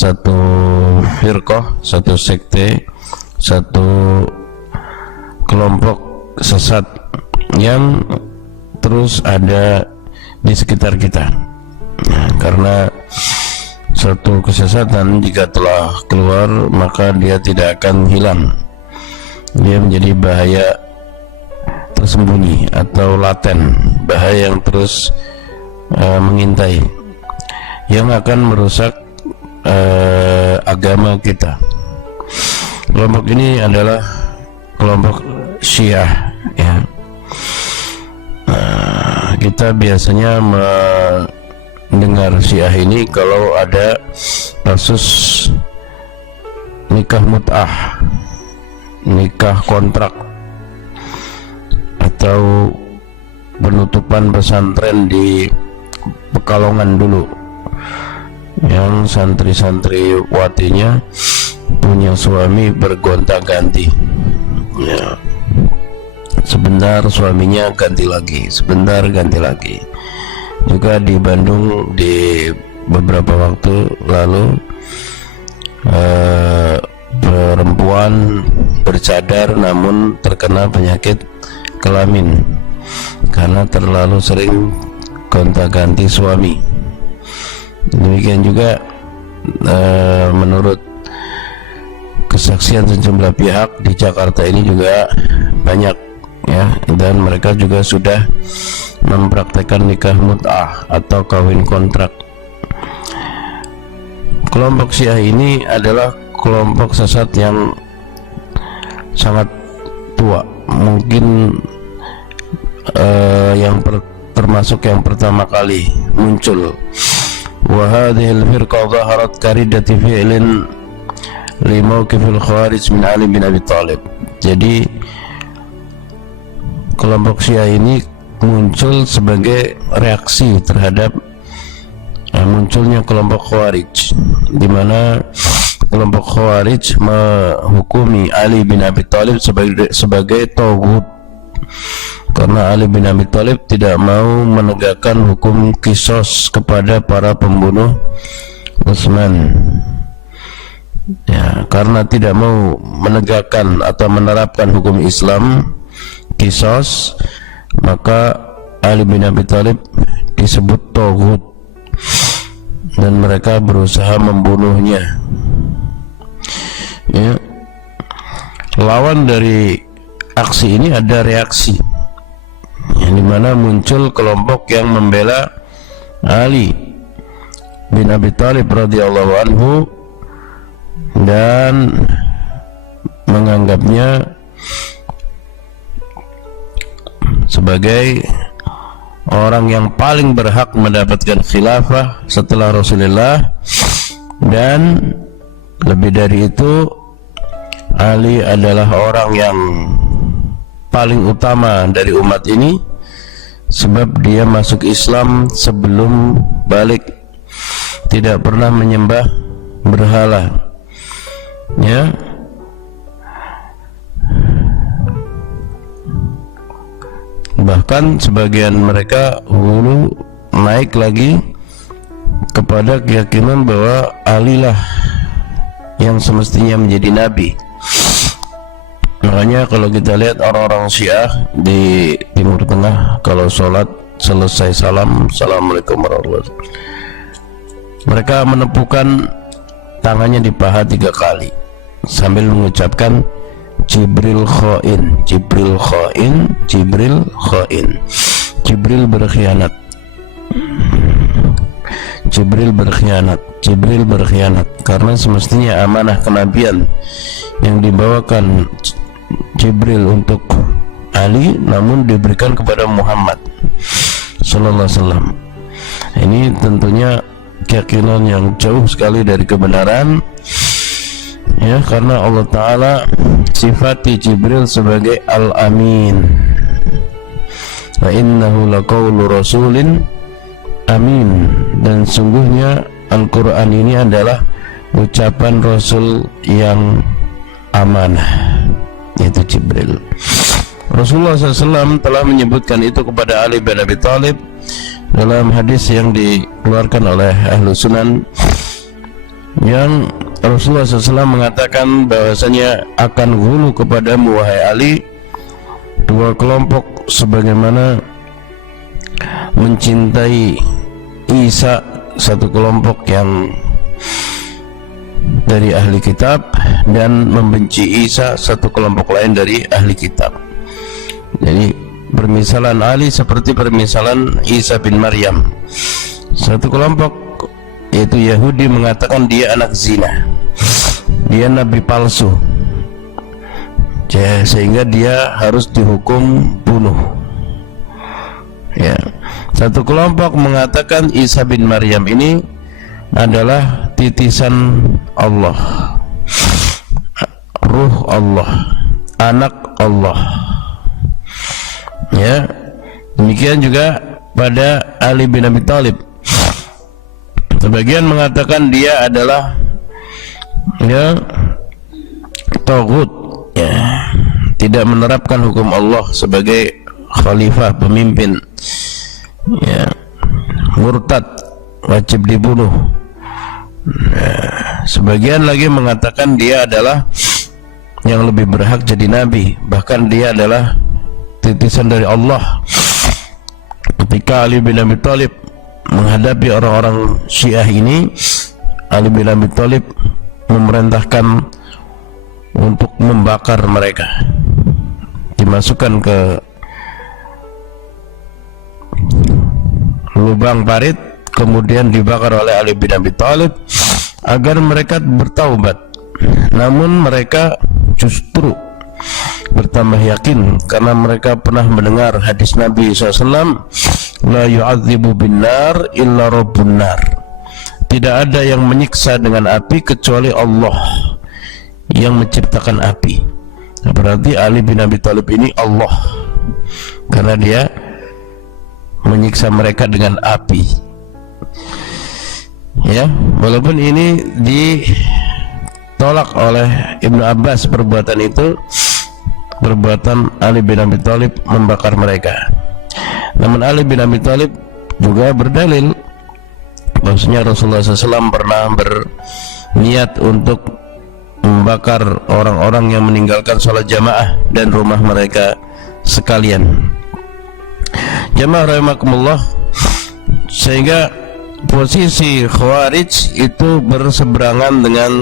satu firqah, satu sekte, satu kelompok sesat yang terus ada di sekitar kita. Nah, karena suatu kesesatan jika telah keluar maka dia tidak akan hilang. Dia menjadi bahaya tersembunyi atau laten, bahaya yang terus mengintai, yang akan merusak agama kita. Kelompok ini adalah kelompok Syiah, ya. Kita biasanya mendengar Syiah ini kalau ada kasus nikah mut'ah, nikah kontrak, atau penutupan pesantren di Pekalongan dulu, yang santri-santri watinya punya suami bergonta-ganti, ya. Sebentar suaminya ganti lagi, sebentar ganti lagi. Juga di Bandung di beberapa waktu lalu perempuan bercadar namun terkena penyakit kelamin karena terlalu sering gonta-ganti suami. Demikian juga menurut kesaksian sejumlah pihak di Jakarta ini juga banyak, ya, dan mereka juga sudah mempraktekkan nikah mut'ah atau kawin kontrak. Kelompok Syiah ini adalah kelompok sesat yang sangat tua, mungkin termasuk yang pertama kali muncul. Wa hadhil firqa zaharat karidati fi'lin li mawqifil khawarij min Ali bin Abi Thalib. Jadi kelompok Syiah ini muncul sebagai reaksi terhadap munculnya kelompok Khawarij, di mana kelompok Khawarij menghukumi Ali bin Abi Thalib sebagai taghut, karena Ali bin Abi Thalib tidak mau menegakkan hukum qisas kepada para pembunuh Utsman. Ya, karena tidak mau menegakkan atau menerapkan hukum Islam qisas, maka Ali bin Abi Thalib disebut taghut dan mereka berusaha membunuhnya. Ya. Lawan dari aksi ini ada reaksi, yang dimana muncul kelompok yang membela Ali bin Abi Thalib radhiyallahu anhu dan menganggapnya sebagai orang yang paling berhak mendapatkan khilafah setelah Rasulullah, dan lebih dari itu Ali adalah orang yang paling utama dari umat ini sebab dia masuk Islam sebelum balik, tidak pernah menyembah berhala, ya. Bahkan sebagian mereka dulu naik lagi kepada keyakinan bahwa Ali lah yang semestinya menjadi nabi. Makanya kalau kita lihat orang-orang Syiah di Timur Tengah, kalau sholat selesai salam, assalamualaikum warahmatullahi wabarakatuh, mereka menepukkan tangannya di paha 3 kali sambil mengucapkan Jibril khain, Jibril khain, Jibril khain. Jibril berkhianat, Jibril berkhianat, Jibril berkhianat. Karena semestinya amanah kenabian yang dibawakan Jibril untuk Ali namun diberikan kepada Muhammad sallallahu alaihi wasallam. Ini tentunya keyakinan yang jauh sekali dari kebenaran, ya, karena Allah Ta'ala sifati Jibril sebagai Al-Amin, wa innahu laqawlu rasulin amin, dan sungguhnya Al-Quran ini adalah ucapan Rasul yang amanah, yaitu Jibril. Rasulullah SAW telah menyebutkan itu kepada Ali bin Abi Thalib dalam hadis yang dikeluarkan oleh Ahlu Sunan yang Rasulullah SAW mengatakan bahwasanya akan hulu kepadamu wahai Ali dua kelompok sebagaimana mencintai Isa satu kelompok yang dari ahli kitab dan membenci Isa satu kelompok lain dari ahli kitab. Jadi permisalan Ali seperti permisalan Isa bin Maryam. Satu kelompok yaitu Yahudi mengatakan dia anak zina, dia nabi palsu, sehingga dia harus dihukum bunuh. Ya. Satu kelompok mengatakan Isa bin Maryam ini adalah titisan Allah, ruh Allah, anak Allah. Ya, demikian juga pada Ali bin Abi Thalib. Sebagian mengatakan dia adalah taghut, tidak menerapkan hukum Allah sebagai khalifah, pemimpin, murtad, wajib dibunuh. Sebagian lagi mengatakan dia adalah yang lebih berhak jadi nabi, bahkan dia adalah titisan dari Allah. Ketika Ali bin Abi Thalib menghadapi orang-orang Syiah ini, Ali bin Abi Thalib memerintahkan untuk membakar mereka, dimasukkan ke lubang parit, kemudian dibakar oleh Ali bin Abi Thalib agar mereka bertaubat. Namun mereka justru bertambah yakin karena mereka pernah mendengar hadis Nabi SAW, la yu'adzibu bin nar illa rabbun nar, tidak ada yang menyiksa dengan api kecuali Allah yang menciptakan api. Nah, berarti Ali bin Abi Thalib ini Allah, karena dia menyiksa mereka dengan api. Ya, walaupun ini ditolak oleh Ibnu Abbas perbuatan itu, perbuatan Ali bin Abi Thalib membakar mereka. Namun Ali bin Abi Thalib juga berdalil bahwasanya Rasulullah SAW pernah berniat untuk membakar orang-orang yang meninggalkan sholat jamaah dan rumah mereka sekalian. Jamaah rahimakumullah, sehingga posisi Khawarij itu berseberangan dengan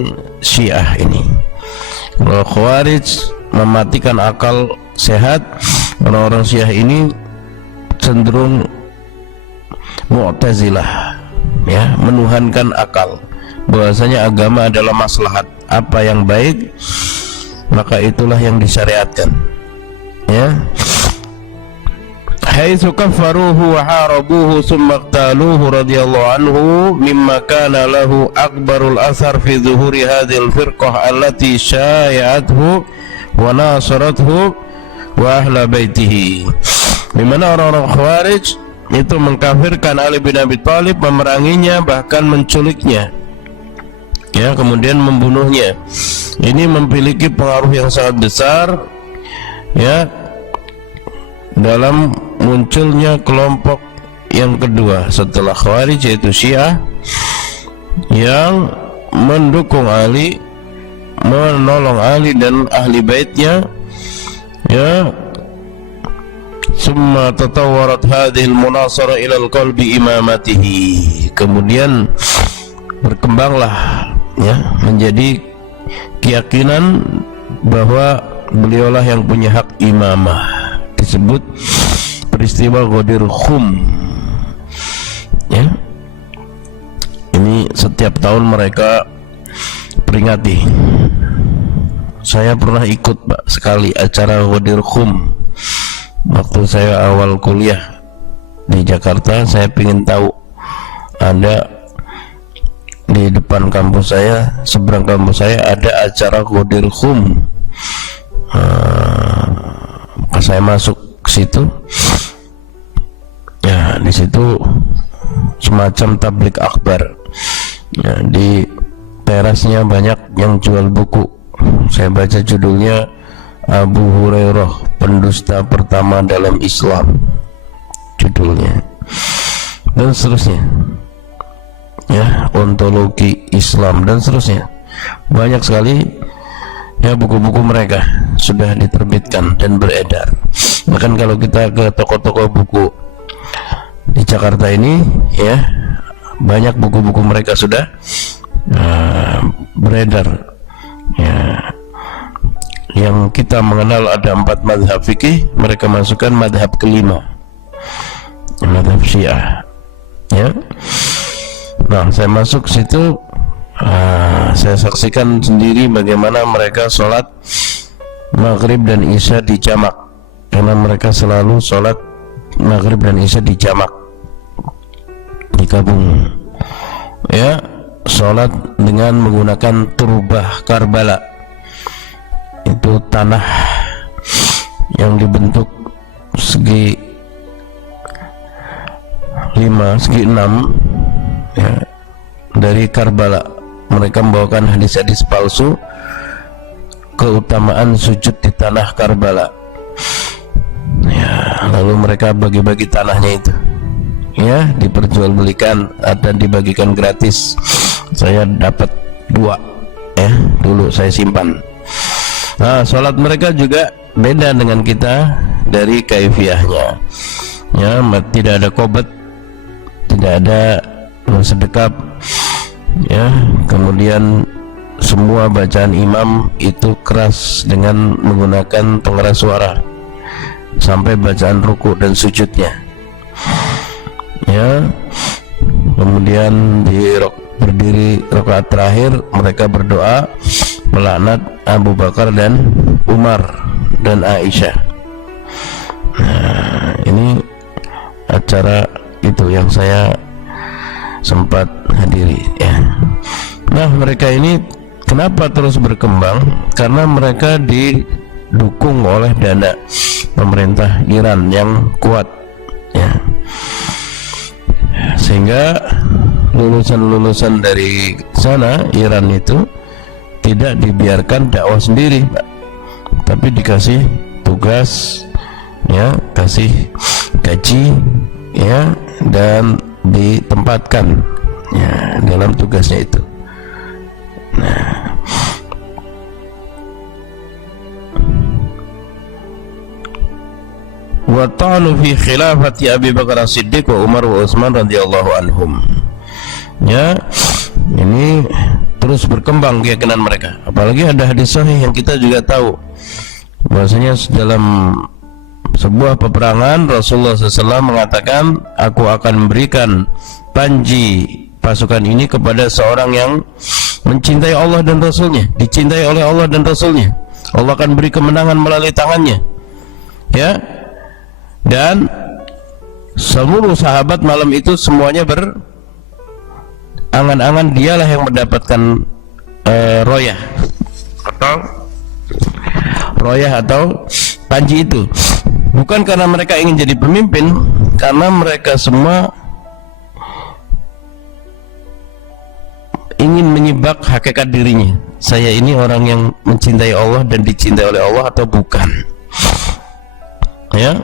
Syiah ini. Kalau Khawarij mematikan akal sehat, orang-orang Syiah ini cenderung Mu'tazilah, menuhankan akal, bahwasanya agama adalah maslahat, apa yang baik maka itulah yang disyariatkan. Haitsu kaffaruhu wa harabuhu summa qtaluhu radhiyallahu anhu mimma kana lahu akbarul athar fi dhuhuri hadhil firqah allati syaya'athu wa nasarathu wa ahla baitihi. Di mana orang-orang Khawarij itu mengkafirkan Ali bin Abi Thalib, memeranginya, bahkan menculiknya, kemudian membunuhnya. Ini memiliki pengaruh yang sangat besar dalam munculnya kelompok yang kedua setelah Khawarij, yaitu Syiah, yang mendukung Ali, menolong Ali dan ahli baitnya. Summa tatawwarat hadhil munasara ila al-qalbi imamatihi, kemudian berkembanglah menjadi keyakinan bahwa beliaulah yang punya hak imamah. Disebut peristiwa Ghadir Khum. Ini setiap tahun mereka peringati. Saya pernah ikut sekali acara Ghadir Khum waktu saya awal kuliah di Jakarta. Saya ingin tahu, ada di depan kampus saya, seberang kampus saya ada acara Ghadir Khum. Pas saya masuk ke situ, di situ semacam tablik akbar. Di terasnya banyak yang jual buku. Saya baca judulnya Abu Hurairah, pendusta pertama dalam Islam, judulnya, dan seterusnya. ya, ontologi Islam dan seterusnya. Banyak sekali ya buku-buku mereka sudah diterbitkan dan beredar. Bahkan kalau kita ke toko-toko buku di Jakarta ini ya, banyak buku-buku mereka sudah beredar ya. Yang kita mengenal ada 4 mazhab fikih, mereka masukkan mazhab kelima, mazhab Syiah ya. Nah, saya masuk situ, saya saksikan sendiri bagaimana mereka sholat maghrib dan isya di jamak, karena mereka selalu sholat maghrib dan isya di jamak, digabung ya. Sholat dengan menggunakan turbah Karbala, itu tanah yang dibentuk segi 5, segi 6 ya, dari Karbala. Mereka membawakan hadis-hadis palsu keutamaan sujud di tanah Karbala ya, lalu mereka bagi-bagi tanahnya itu ya, diperjualbelikan dan dibagikan gratis. Saya dapat 2 ya, dulu saya simpan. Nah, sholat mereka juga beda dengan kita dari kaifiyahnya ya, tidak ada qobat, tidak ada sedekap ya. Kemudian semua bacaan imam itu keras dengan menggunakan pengeras suara sampai bacaan ruku dan sujudnya ya. Kemudian berdiri rakaat terakhir mereka berdoa melaknat Abu Bakar dan Umar dan Aisyah. Nah, ini acara itu yang saya sempat hadiri ya. Nah, mereka ini kenapa terus berkembang? Karena mereka didukung oleh dana pemerintah Iran yang kuat ya, sehingga lulusan-lulusan dari sana Iran itu tidak dibiarkan dakwah sendiri, Pak, tapi dikasih tugas ya, kasih gaji ya, dan ditempatkan ya dalam tugasnya itu. Nah, wa ta'anu fi khilafati Abi Bakar As-Siddiq wa Umar wa Utsman radhiyallahu anhum ya. Ini terus berkembang keyakinan mereka, apalagi ada hadis sahih yang kita juga tahu bahwasanya dalam sebuah peperangan Rasulullah SAW mengatakan, aku akan memberikan panji pasukan ini kepada seorang yang mencintai Allah dan Rasulnya, dicintai oleh Allah dan Rasulnya. Allah akan beri kemenangan melalui tangannya ya. Dan seluruh sahabat malam itu semuanya berangan-angan dialah yang mendapatkan royah atau panji itu, bukan karena mereka ingin jadi pemimpin, karena mereka semua ingin menyibak hakikat dirinya. Saya ini orang yang mencintai Allah dan dicintai oleh Allah atau bukan ya.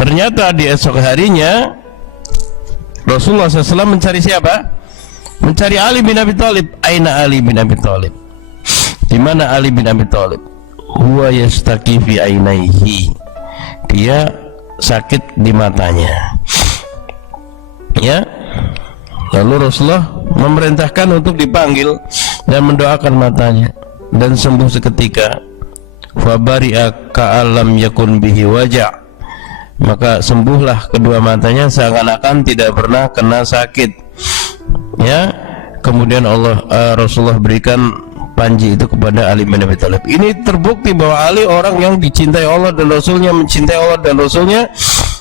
Ternyata di esok harinya Rasulullah SAW mencari siapa? Mencari Ali bin Abi Thalib. Aina Ali bin Abi Thalib? Di mana Ali bin Abi Thalib? Huwa yastaki fi ainaihi. Dia sakit di matanya ya. Lalu Rasulullah memerintahkan untuk dipanggil dan mendoakan matanya, dan sembuh seketika. Fabari'a ka'alam yakun bihi waja', maka sembuhlah kedua matanya seakan-akan tidak pernah kena sakit ya. Kemudian Rasulullah berikan panji itu kepada Ali bin Abi Thalib. Ini terbukti bahwa Ali orang yang dicintai Allah dan Rasulnya, mencintai Allah dan Rasulnya.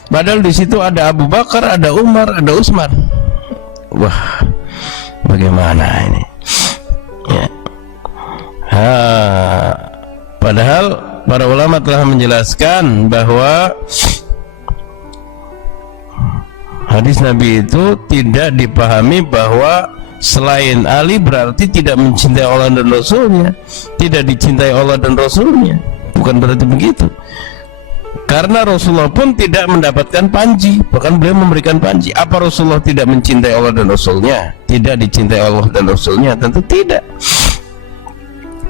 Padahal di situ ada Abu Bakar, ada Umar, ada Utsman. Wah, bagaimana ini ya. Padahal para ulama telah menjelaskan bahwa hadis Nabi itu tidak dipahami bahwa selain Ali berarti tidak mencintai Allah dan Rasulnya, tidak dicintai Allah dan Rasulnya. Bukan berarti begitu Karena Rasulullah pun tidak mendapatkan panji, bahkan beliau memberikan panji. Apa Rasulullah tidak mencintai Allah dan Rasulnya? Tidak dicintai Allah dan Rasulnya? Tentu tidak.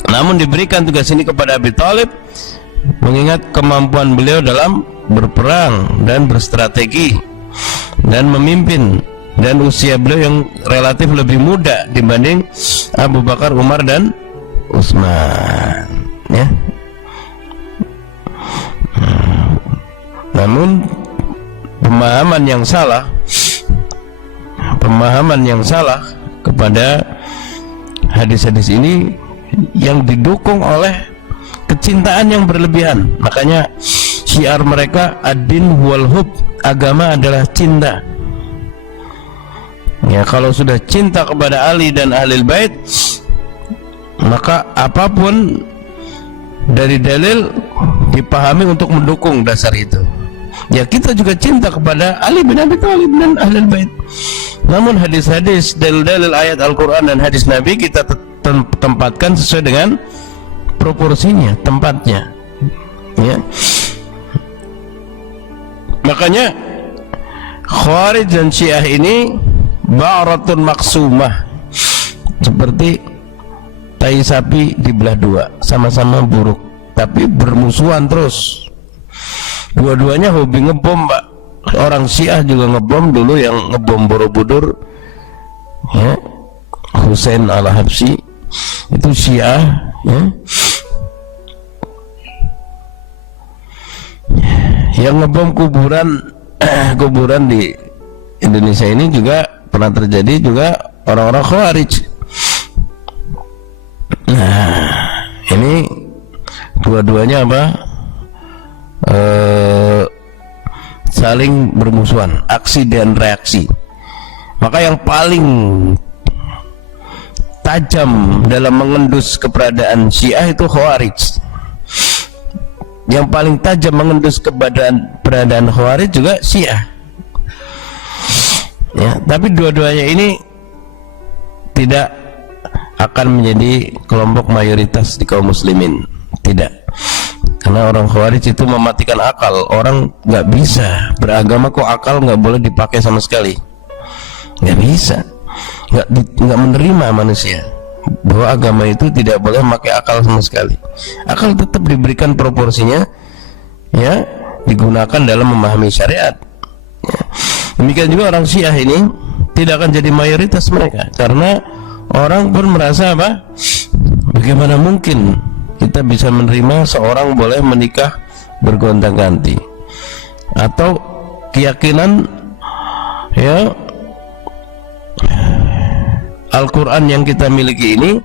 Namun diberikan tugas ini kepada Abi Thalib, mengingat kemampuan beliau dalam berperang dan berstrategi dan memimpin, dan usia beliau yang relatif lebih muda dibanding Abu Bakar, Umar, dan Utsman, ya. Namun pemahaman yang salah kepada hadis-hadis ini yang didukung oleh kecintaan yang berlebihan. Makanya syiar mereka ad-din wal hub, agama adalah cinta. Ya, kalau sudah cinta kepada Ali dan Ahlul Bait, maka apapun dari dalil dipahami untuk mendukung dasar itu. Ya, kita juga cinta kepada Ali bin Abi Thalib dan Ahlul Bait. Namun hadis-hadis, dalil-dalil ayat Al-Quran dan hadis Nabi kita tempatkan sesuai dengan proporsinya, tempatnya, ya. Makanya Khawarij dan Syiah ini ba'ratun maksumah, seperti tai sapi dibelah dua, sama-sama buruk tapi bermusuhan terus. Dua-duanya hobi ngebom, Pak. Orang Syiah juga ngebom dulu, yang ngebom Borobudur, ya, Husain al-Habsyi itu Syiah, ya. Yang ngebom kuburan di Indonesia ini juga pernah terjadi, juga orang-orang Khawarij. Nah, ini dua-duanya apa? Saling bermusuhan, aksi dan reaksi. Maka yang paling tajam dalam mengendus keberadaan Syiah itu Khawarij. Yang paling tajam mengendus keberadaan Khawarij juga Syiah. Ya, tapi dua-duanya ini tidak akan menjadi kelompok mayoritas di kaum muslimin, tidak. Karena orang Khawarij itu mematikan akal. Orang nggak bisa beragama kok akal nggak boleh dipakai sama sekali, nggak bisa, nggak menerima manusia bahwa agama itu tidak boleh memakai akal sama sekali. Akal tetap diberikan proporsinya, ya, digunakan dalam memahami syariat, ya. Demikian juga orang Syiah ini tidak akan jadi mayoritas mereka, karena orang pun merasa apa? Bagaimana mungkin kita bisa menerima seorang boleh menikah bergonta-ganti, atau keyakinan, ya, Al-Quran yang kita miliki ini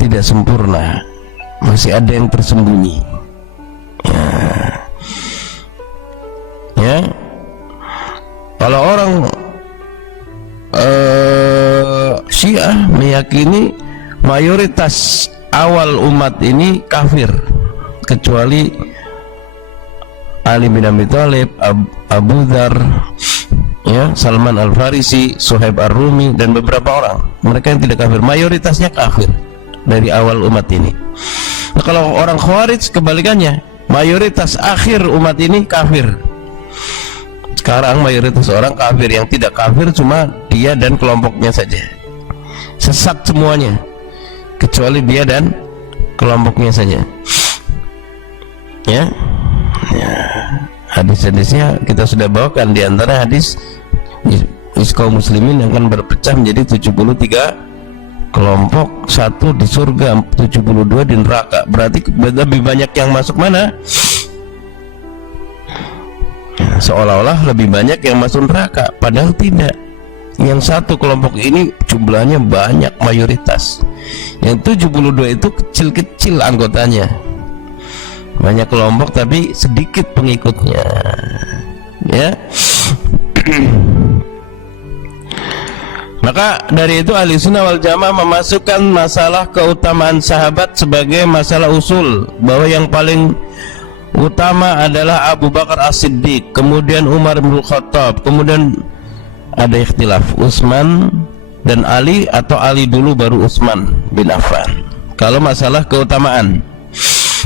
tidak sempurna, masih ada yang tersembunyi, ya. Kalau orang Syiah meyakini mayoritas awal umat ini kafir, kecuali Ali bin Abi Thalib, Abu Dzar, ya, Salman Al-Farisi, Suhaib Ar-Rumi, dan beberapa orang. Mereka yang tidak kafir, mayoritasnya kafir dari awal umat ini. Nah, kalau orang Khawarij kebalikannya, mayoritas akhir umat ini kafir. Sekarang mayoritas orang kafir, yang tidak kafir cuma dia dan kelompoknya saja, sesat semuanya kecuali dia dan kelompoknya saja, ya. Hadis-hadisnya kita sudah bawakan. Di antara hadis, kaum muslimin akan berpecah menjadi 73 kelompok, satu di surga, 72 di neraka. Berarti lebih banyak yang masuk mana? Seolah-olah lebih banyak yang masuk neraka, padahal tidak. Yang satu kelompok ini jumlahnya banyak, mayoritas. Yang 72 itu kecil-kecil anggotanya, banyak kelompok tapi sedikit pengikutnya, ya. Maka dari itu Ahlussunnah wal Jamaah memasukkan masalah keutamaan sahabat sebagai masalah usul, bahwa yang paling utama adalah Abu Bakar As-Siddiq, kemudian Umar bin Khattab, kemudian ada ikhtilaf Utsman dan Ali, atau Ali dulu baru Utsman bin Affan. Kalau masalah keutamaan,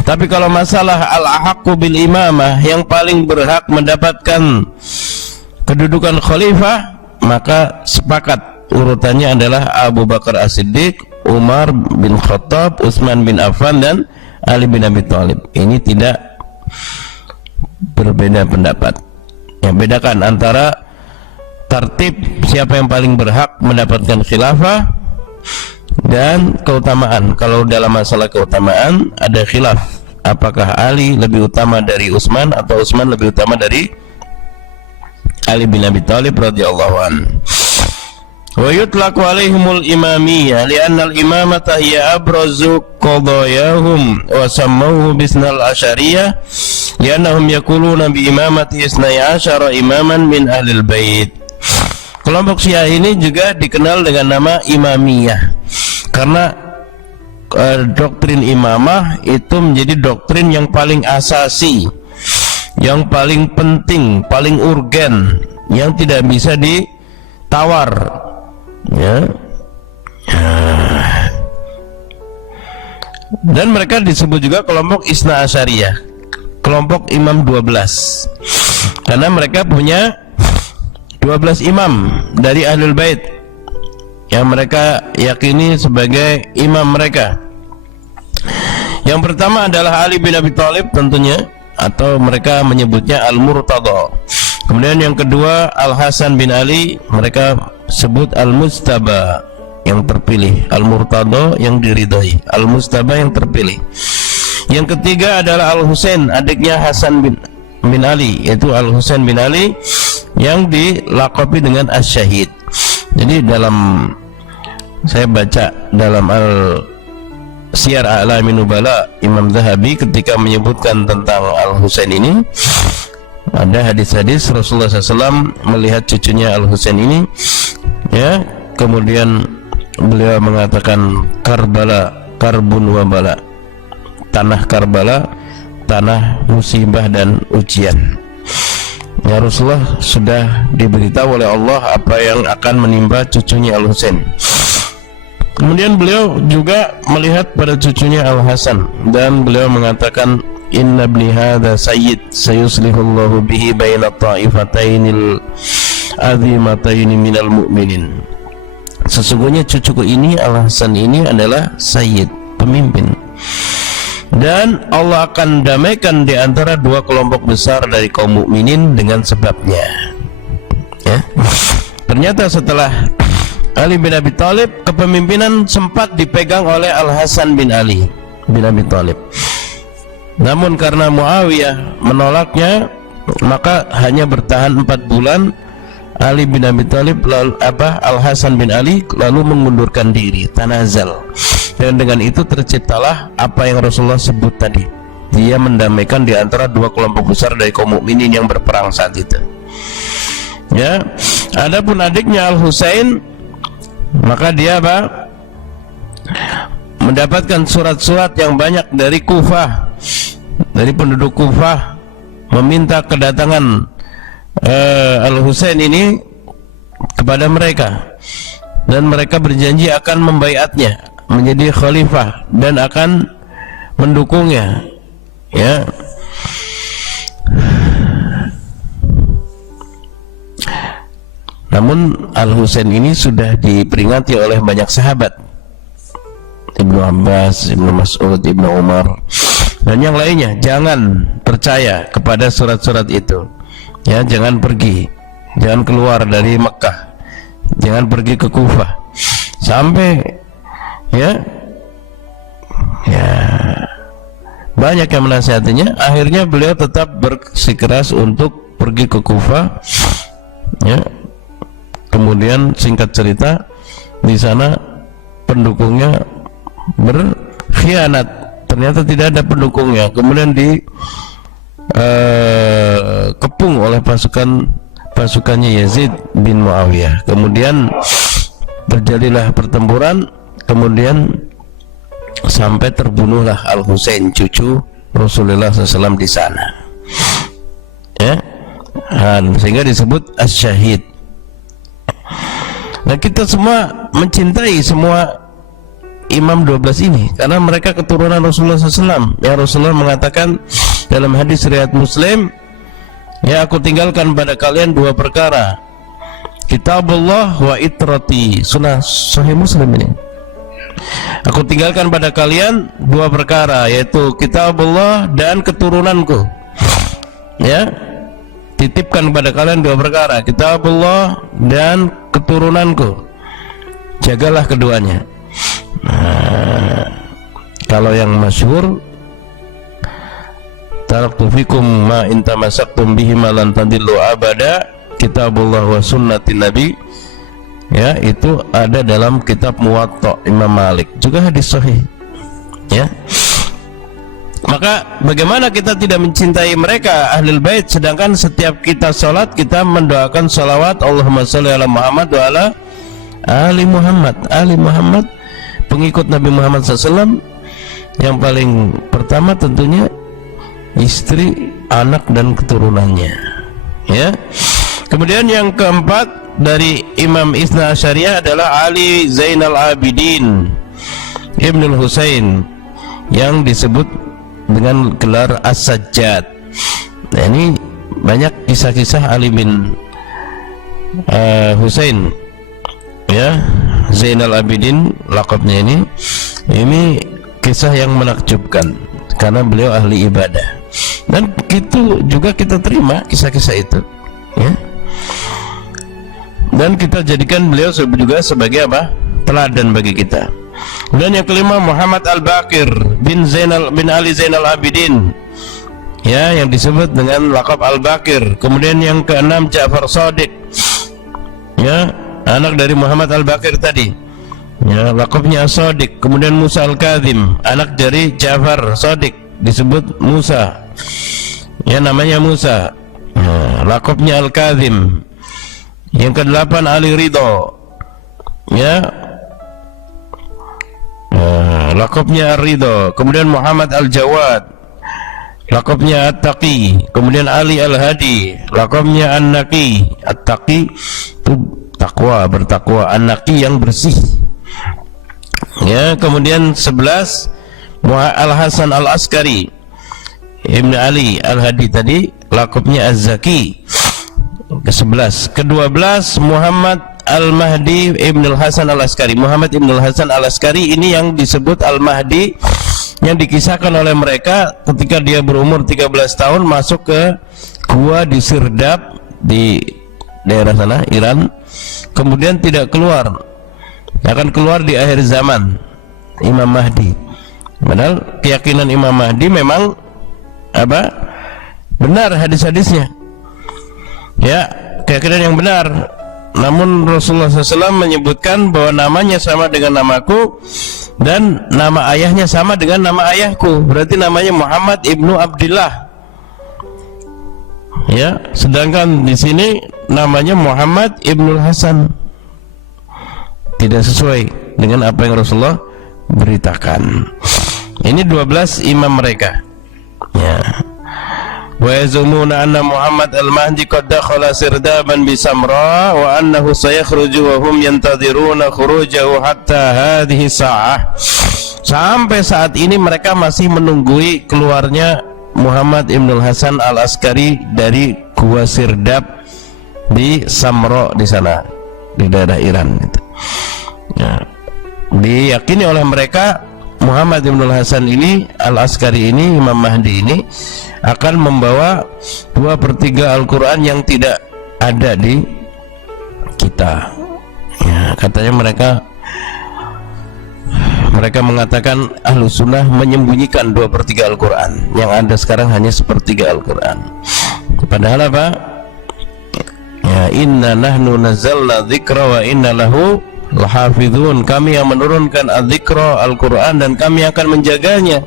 Tapi kalau masalah al-ahaqqu bil imamah, yang paling berhak mendapatkan kedudukan khalifah, maka sepakat urutannya adalah Abu Bakar As-Siddiq, Umar bin Khattab, Utsman bin Affan, dan Ali bin Abi Thalib. Ini tidak berbeda pendapat. Yang bedakan antara tertib siapa yang paling berhak mendapatkan khilafah dan keutamaan. Kalau dalam masalah keutamaan ada khilaf, apakah Ali lebih utama dari Utsman atau Utsman lebih utama dari Ali bin Abi Thalib radhiyallahu anhu. Wa yutlaqu alaihimul imamiyah li'anna al-imamata hiya abrazu qadayahum wa sammuhu bisnal asyariyah li'annahum yaquluna bi imamati 12 imaman min ahlil bait. Kelompok Syiah ini juga dikenal dengan nama imamiyah karena doktrin imamah itu menjadi doktrin yang paling asasi, yang paling penting, paling urgen, yang tidak bisa ditawar, ya. Dan mereka disebut juga kelompok Isna Asyariyah, kelompok imam 12, karena mereka punya 12 imam dari Ahlul Bait yang mereka yakini sebagai imam mereka. Yang pertama adalah Ali bin Abi Thalib tentunya, atau mereka menyebutnya Al-Murtada. Kemudian yang kedua Al-Hasan bin Ali, mereka sebut Al-Mustaba, yang terpilih. Al-Murtada yang diridhai, Al-Mustaba yang terpilih. Yang ketiga adalah Al-Husain, adiknya Hasan bin Ali, yaitu Al-Husain bin Ali yang dilaqabi dengan Asy-Syahid. Jadi dalam, saya baca dalam Syiar A'lamin Nubala, Imam Zahabi ketika menyebutkan tentang Al-Husain ini, ada hadis-hadis Rasulullah SAW melihat cucunya Al-Husain ini, ya, kemudian beliau mengatakan Karbala karbun wa bala, tanah Karbala tanah musibah dan ujian. Ya, Rasulullah sudah diberitahu oleh Allah apa yang akan menimpa cucunya Al-Husain. Kemudian beliau juga melihat pada cucunya Al-Hasan dan beliau mengatakan, inna ibni hadza sayyid sayuslihullahu bihi baina ta'ifatainil azimataini minal mu'minin. Sesungguhnya cucuku ini, Al-Hasan ini adalah sayyid, pemimpin, dan Allah akan damaikan di antara dua kelompok besar dari kaum mukminin dengan sebabnya. Ya. Ternyata setelah Ali bin Abi Thalib, kepemimpinan sempat dipegang oleh Al-Hasan bin Ali bin Abi Thalib. Namun karena Muawiyah menolaknya, maka hanya bertahan 4 bulan. Ali bin Abi Thalib lalu Al-Hasan bin Ali lalu mengundurkan diri, tanazal. Dan dengan itu terciptalah apa yang Rasulullah sebut tadi. Dia mendamaikan di antara dua kelompok besar dari kaum mukminin yang berperang saat itu. Ya, adapun adiknya Al-Husain, maka dia mendapatkan surat-surat yang banyak dari Kufah, dari penduduk Kufah, meminta kedatangan Al-Husain ini kepada mereka, dan mereka berjanji akan membaiatnya menjadi khalifah dan akan mendukungnya, ya. Namun Al-Husain ini sudah diperingati oleh banyak sahabat, Ibnu Abbas, Ibnu Mas'ud, Ibnu Umar, dan yang lainnya, jangan percaya kepada surat-surat itu, ya, jangan pergi, jangan keluar dari Mekah, jangan pergi ke Kufah, sampai ya banyak yang menasihatinya. Akhirnya beliau tetap bersikeras untuk pergi ke Kufah, ya. Kemudian singkat cerita, di sana pendukungnya berkhianat, ternyata tidak ada pendukungnya. Kemudian dikepung oleh pasukannya Yazid bin Muawiyah. Kemudian terjadilah pertempuran, kemudian sampai terbunuhlah Al-Husain, cucu Rasulullah SAW di sana, ya. Sehingga disebut Asy-Syahid. Nah, kita semua mencintai semua imam 12 ini? Karena mereka keturunan Rasulullah SAW. Ya, Rasulullah mengatakan dalam hadis riwayat Muslim, ya, aku tinggalkan pada kalian dua perkara, kitabullah wa itrati. Sunnah Sahih Muslim ini. Aku tinggalkan pada kalian dua perkara, yaitu kitabullah dan keturunanku. Ya, titipkan kepada kalian dua perkara, kitabullah dan keturunanku. Jagalah keduanya. Nah, kalau yang masyhur, taraktu fikum ma in tamassaktum bihi ma lan tadillu abada, kitabullah wa sunnati nabi. Ya, itu ada dalam kitab Muwatta Imam Malik, juga hadis sahih. Ya, maka bagaimana kita tidak mencintai mereka Ahlul Bait, sedangkan setiap kita sholat kita mendoakan salawat Allahumma sholli ala Muhammad wa ala Ali Muhammad. Ali Muhammad, pengikut Nabi Muhammad SAW, yang paling pertama tentunya istri, anak dan keturunannya. Ya. Kemudian yang keempat dari Imam Isna Asyariyah adalah Ali Zainal Abidin Ibnul Husain, yang disebut dengan gelar As-Sajjad. Nah, ini banyak kisah-kisah Ali bin Husain, ya, Zainal Abidin laqabnya ini kisah yang menakjubkan karena beliau ahli ibadah, dan itu juga kita terima kisah-kisah itu, ya, dan kita jadikan beliau juga sebagai apa? Teladan bagi kita. Dan yang kelima Muhammad Al-Baqir bin Ali Zainal Abidin, ya, yang disebut dengan laqab Al-Baqir. Kemudian yang keenam Ja'far Shadiq, ya, anak dari Muhammad Al-Baqir tadi, ya, laqabnya Shadiq. Kemudian Musa Al-Kadzim, anak dari Ja'far Shadiq, disebut Musa, ya, namanya Musa, ya, laqabnya Al-Kadzim. Yang kedelapan Ali Ridho, ya, laqabnya Ar-Ridho. Kemudian Muhammad Al-Jawad, laqabnya At-Taqi. Kemudian Ali Al-Hadi, laqabnya An-Naqi. At-Taqi itu takwa, bertakwa, An-Naqi yang bersih. Ya, kemudian 11 Al-Hasan Al-Askari Ibn Ali Al-Hadi tadi, laqabnya Az-Zaki. Ke-11. Ke-12 Muhammad Al-Mahdi Ibn Al-Hasan Al-Askari. Muhammad Ibn Al-Hasan Al-Askari ini yang disebut Al-Mahdi, yang dikisahkan oleh mereka ketika dia berumur 13 tahun masuk ke gua di Sirdab di daerah sana, Iran. Kemudian tidak keluar, akan keluar di akhir zaman Imam Mahdi. Padahal keyakinan Imam Mahdi memang apa? Benar hadis-hadisnya, ya, keyakinan yang benar. Namun Rasulullah SAW menyebutkan bahwa namanya sama dengan namaku dan nama ayahnya sama dengan nama ayahku, berarti namanya Muhammad ibnu Abdillah, ya, sedangkan di sini namanya Muhammad ibnul Hasan, tidak sesuai dengan apa yang Rasulullah beritakan. Ini 12 imam mereka, ya. Wa yazumuna anna Muhammad al-Mahdi qad dakhala sirdaban bi Samra wa annahu sayakhruju wa hum yantadhiruna khurujahu hatta hadhihi sa'ah. Sampai saat ini mereka masih menunggui keluarnya Muhammad Ibnul Hasan Al-Askari dari gua Sirdab di Samra di sana, di daerah Iran itu. Ya. Diyakini oleh mereka Muhammad Ibnul Hasan ini, Al-Askari ini, Imam Mahdi ini akan membawa 2/3 Al-Quran yang tidak ada di kita, ya, katanya mereka mengatakan Ahlus Sunnah menyembunyikan 2/3 Al-Quran, yang ada sekarang hanya 1/3 Al-Quran. Padahal apa? Ya, inna nahnu nazzalna dzikra wa inna lahu lahafidhun. Kami yang menurunkan al-dzikra, Al-Quran, dan kami akan menjaganya.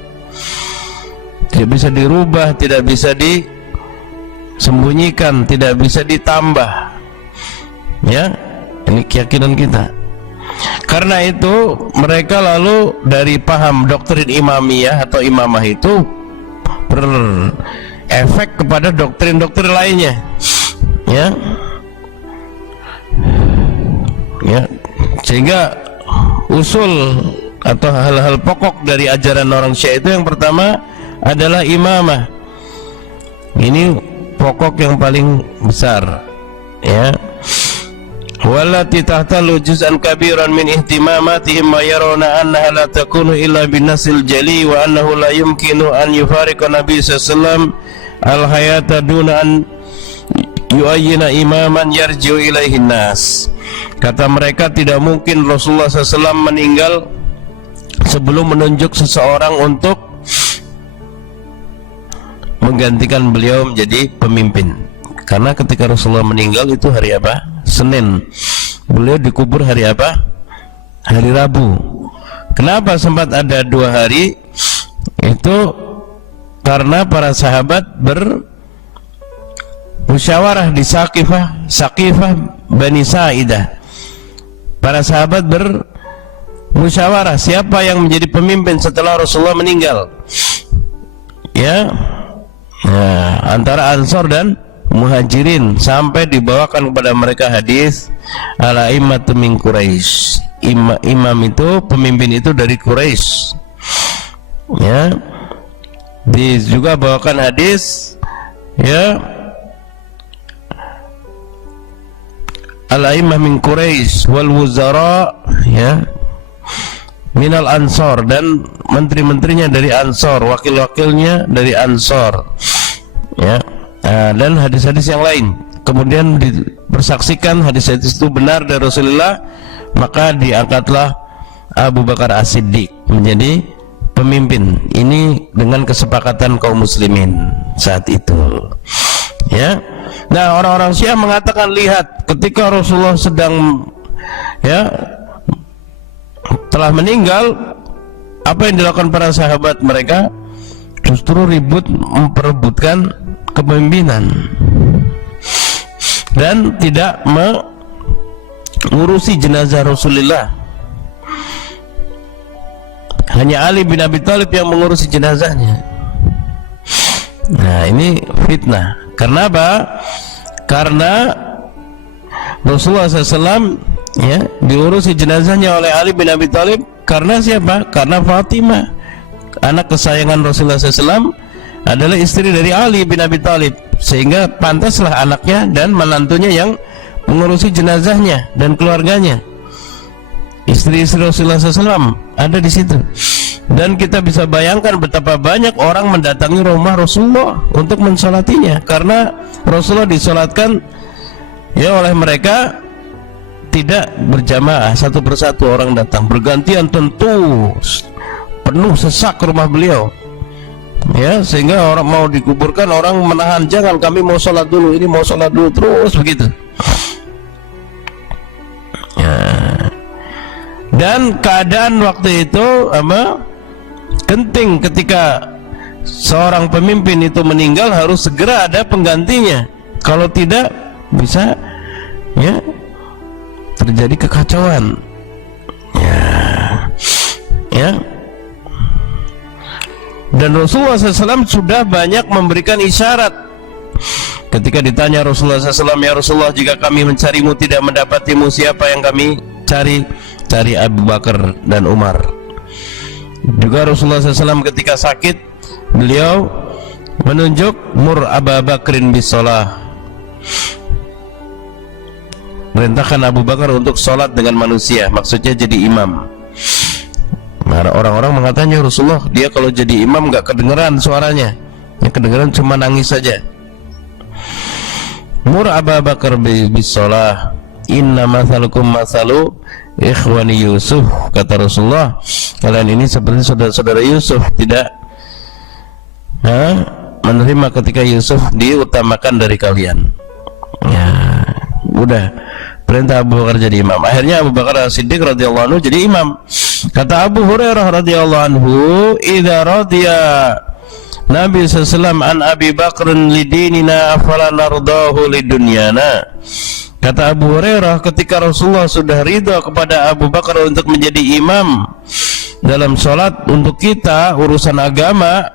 Tidak bisa dirubah, tidak bisa disembunyikan, tidak bisa ditambah. Ya, ini keyakinan kita. Karena itu mereka lalu dari paham doktrin imamiyah atau imamah itu berefek kepada doktrin-doktrin lainnya. Ya, ya, sehingga usul atau hal-hal pokok dari ajaran orang Syiah itu, yang pertama adalah imamah. Ini pokok yang paling besar, ya. Wallati tahtalu juz'an kabiran min ihtimamatihim wa yarawna annaha la takunu illa bin nasil jali wa annahu la yumkinu an yufariqa nabi sallallahu al-hayata duna an yu'ayyina imaman yarji'u ilaihi nas. Kata mereka, tidak mungkin Rasulullah SAW meninggal sebelum menunjuk seseorang untuk menggantikan beliau menjadi pemimpin. Karena ketika Rasulullah meninggal itu hari apa? Senin. Beliau dikubur hari apa? Hari Rabu. Kenapa sempat ada 2 hari? Itu karena para sahabat bermusyawarah di Saqifah Bani Sa'idah. Para sahabat bermusyawarah siapa yang menjadi pemimpin setelah Rasulullah meninggal, ya. Nah, antara Ansor dan Muhajirin, sampai dibawakan kepada mereka hadis al-a'immatu min Quraisy. Imam itu, pemimpin itu dari Quraisy, ya. Juga bawakan hadis, ya, al-a'immah min Quraisy wal wuzara, ya, minal Ansor, dan menteri-menterinya dari Ansor, wakil-wakilnya dari Ansor, ya. Dan hadis-hadis yang lain. Kemudian dipersaksikan hadis-hadis itu benar dari Rasulullah, maka diangkatlah Abu Bakar As-Siddiq menjadi pemimpin. Ini dengan kesepakatan kaum muslimin saat itu, ya. Nah, orang-orang Syiah mengatakan, lihat, ketika Rasulullah sedang, ya, telah meninggal, apa yang dilakukan para sahabat mereka? Justru ribut memperebutkan kepemimpinan dan tidak mengurusi jenazah Rasulullah. Hanya Ali bin Abi Thalib yang mengurusi jenazahnya. Nah, ini fitnah. Karena apa? Karena Rasulullah SAW, ya, diurusi jenazahnya oleh Ali bin Abi Thalib. Karena siapa? Karena Fatimah, anak kesayangan Rasulullah SAW, adalah istri dari Ali bin Abi Thalib, sehingga pantaslah anaknya dan menantunya yang mengurusi jenazahnya dan keluarganya. Istri-istri Rasulullah SAW ada di situ. Dan kita bisa bayangkan betapa banyak orang mendatangi rumah Rasulullah untuk mensolatinya, karena Rasulullah disolatkan, ya, oleh mereka tidak berjamaah, satu persatu orang datang bergantian, tentu penuh sesak rumah beliau, ya, sehingga orang mau dikuburkan, orang menahan, jangan, kami mau sholat dulu, ini mau sholat dulu, terus begitu, ya. Dan keadaan waktu itu genting, ketika seorang pemimpin itu meninggal harus segera ada penggantinya, kalau tidak bisa, ya, terjadi kekacauan, ya. Dan Rasulullah SAW sudah banyak memberikan isyarat. Ketika ditanya Rasulullah SAW, ya Rasulullah, jika kami mencarimu tidak mendapatimu, siapa yang kami cari? Cari Abu Bakar dan Umar. Juga Rasulullah SAW ketika sakit, beliau menunjuk Mur Abu Bakrin bisolah, merintahkan Abu Bakar untuk sholat dengan manusia, maksudnya jadi imam. Nah, orang-orang mengatakan, Rasulullah, dia kalau jadi imam nggak kedengeran suaranya, yang kedengeran cuma nangis saja. Mur Abu Bakar bisolah, inna mathalukum mathalu ikhwani Yusuf, kata Rasulullah, kalian ini seperti saudara-saudara Yusuf, tidak menerima ketika Yusuf diutamakan dari kalian. Ya, udah perintah Abu Bakar jadi imam. Akhirnya Abu Bakar As-Siddiq radhiyallahu anhu jadi imam. Kata Abu Hurairah radhiyallahu anhu, idza radiya Nabi sallallahu an Abi Bakr lidinina afala nardahu lidunyana. Kata Abu Hurairah, ketika Rasulullah sudah ridha kepada Abu Bakar untuk menjadi imam dalam sholat untuk kita, urusan agama,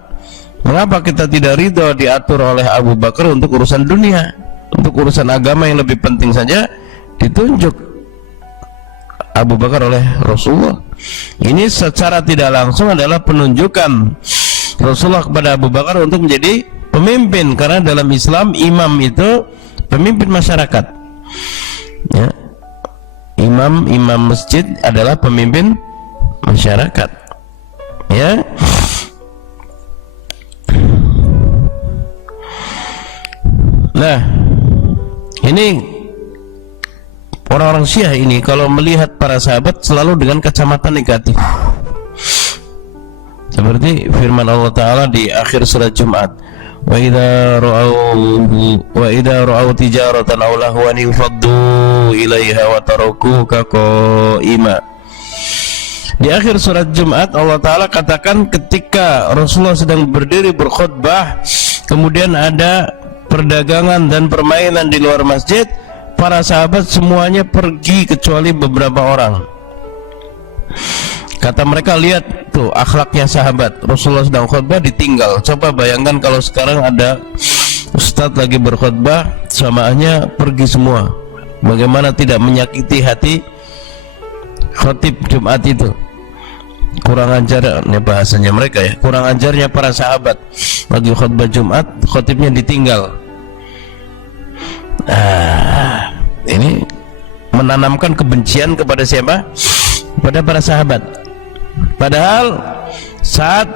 mengapa kita tidak ridha diatur oleh Abu Bakar untuk urusan dunia? Untuk urusan agama yang lebih penting saja ditunjuk Abu Bakar oleh Rasulullah. Ini secara tidak langsung adalah penunjukan Rasulullah kepada Abu Bakar untuk menjadi pemimpin, karena dalam Islam imam itu pemimpin masyarakat. Ya. Imam masjid adalah pemimpin masyarakat. Ya. Nah, ini orang-orang Syiah ini kalau melihat para sahabat selalu dengan kacamata negatif. Seperti firman Allah Ta'ala di akhir surat Jumat, wa idza ra'aw tijaratan aw lahwan faddu ilaiha wa tarakuka qa'ima. Di akhir surat Jumat Allah Ta'ala katakan ketika Rasulullah sedang berdiri berkhutbah, kemudian ada perdagangan dan permainan di luar masjid, para sahabat semuanya pergi kecuali beberapa orang. Kata mereka, lihat tuh akhlaknya sahabat, Rasulullah sedang khutbah ditinggal. Coba bayangkan kalau sekarang ada ustadz lagi berkhutbah, samaannya pergi semua. Bagaimana tidak menyakiti hati khatib Jumat itu? Kurang ajarnya bahasanya mereka ya, kurang ajarnya para sahabat. Lagi khutbah Jumat, khatibnya ditinggal. Ini menanamkan kebencian kepada siapa? Pada para sahabat. Padahal saat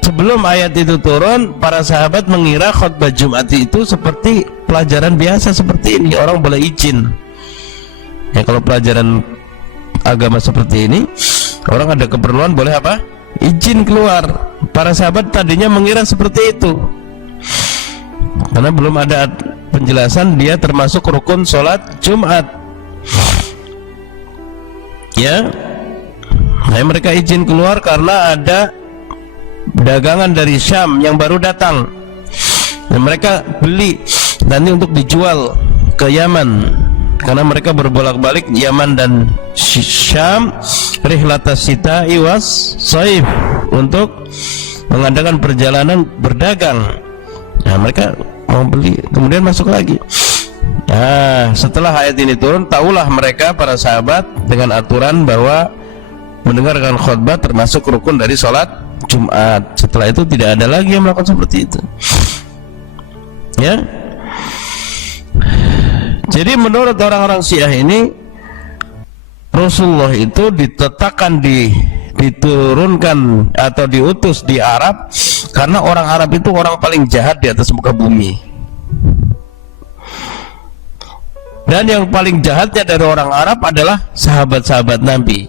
sebelum ayat itu turun, para sahabat mengira khutbah Jumat itu seperti pelajaran biasa seperti ini, orang boleh izin. Ya, kalau pelajaran agama seperti ini, orang ada keperluan boleh apa? Izin keluar. Para sahabat tadinya mengira seperti itu, karena belum ada penjelasan dia termasuk rukun sholat Jumat. Ya, nah, mereka izin keluar karena ada dagangan dari Syam yang baru datang, dan mereka beli nanti untuk dijual ke Yaman, karena mereka berbolak-balik Yaman dan Syam rihlatas sita'i was saif, untuk mengadakan perjalanan berdagang. Nah, mereka mau beli, kemudian masuk lagi. Nah, setelah ayat ini turun, tahulah mereka para sahabat dengan aturan bahwa mendengarkan khutbah termasuk rukun dari sholat Jumat. Setelah itu tidak ada lagi yang melakukan seperti itu. Ya. Jadi menurut orang-orang Syiah ini, Rasulullah itu ditetapkan diturunkan atau diutus di Arab karena orang Arab itu orang paling jahat di atas muka bumi. Dan yang paling jahatnya dari orang Arab adalah sahabat-sahabat Nabi.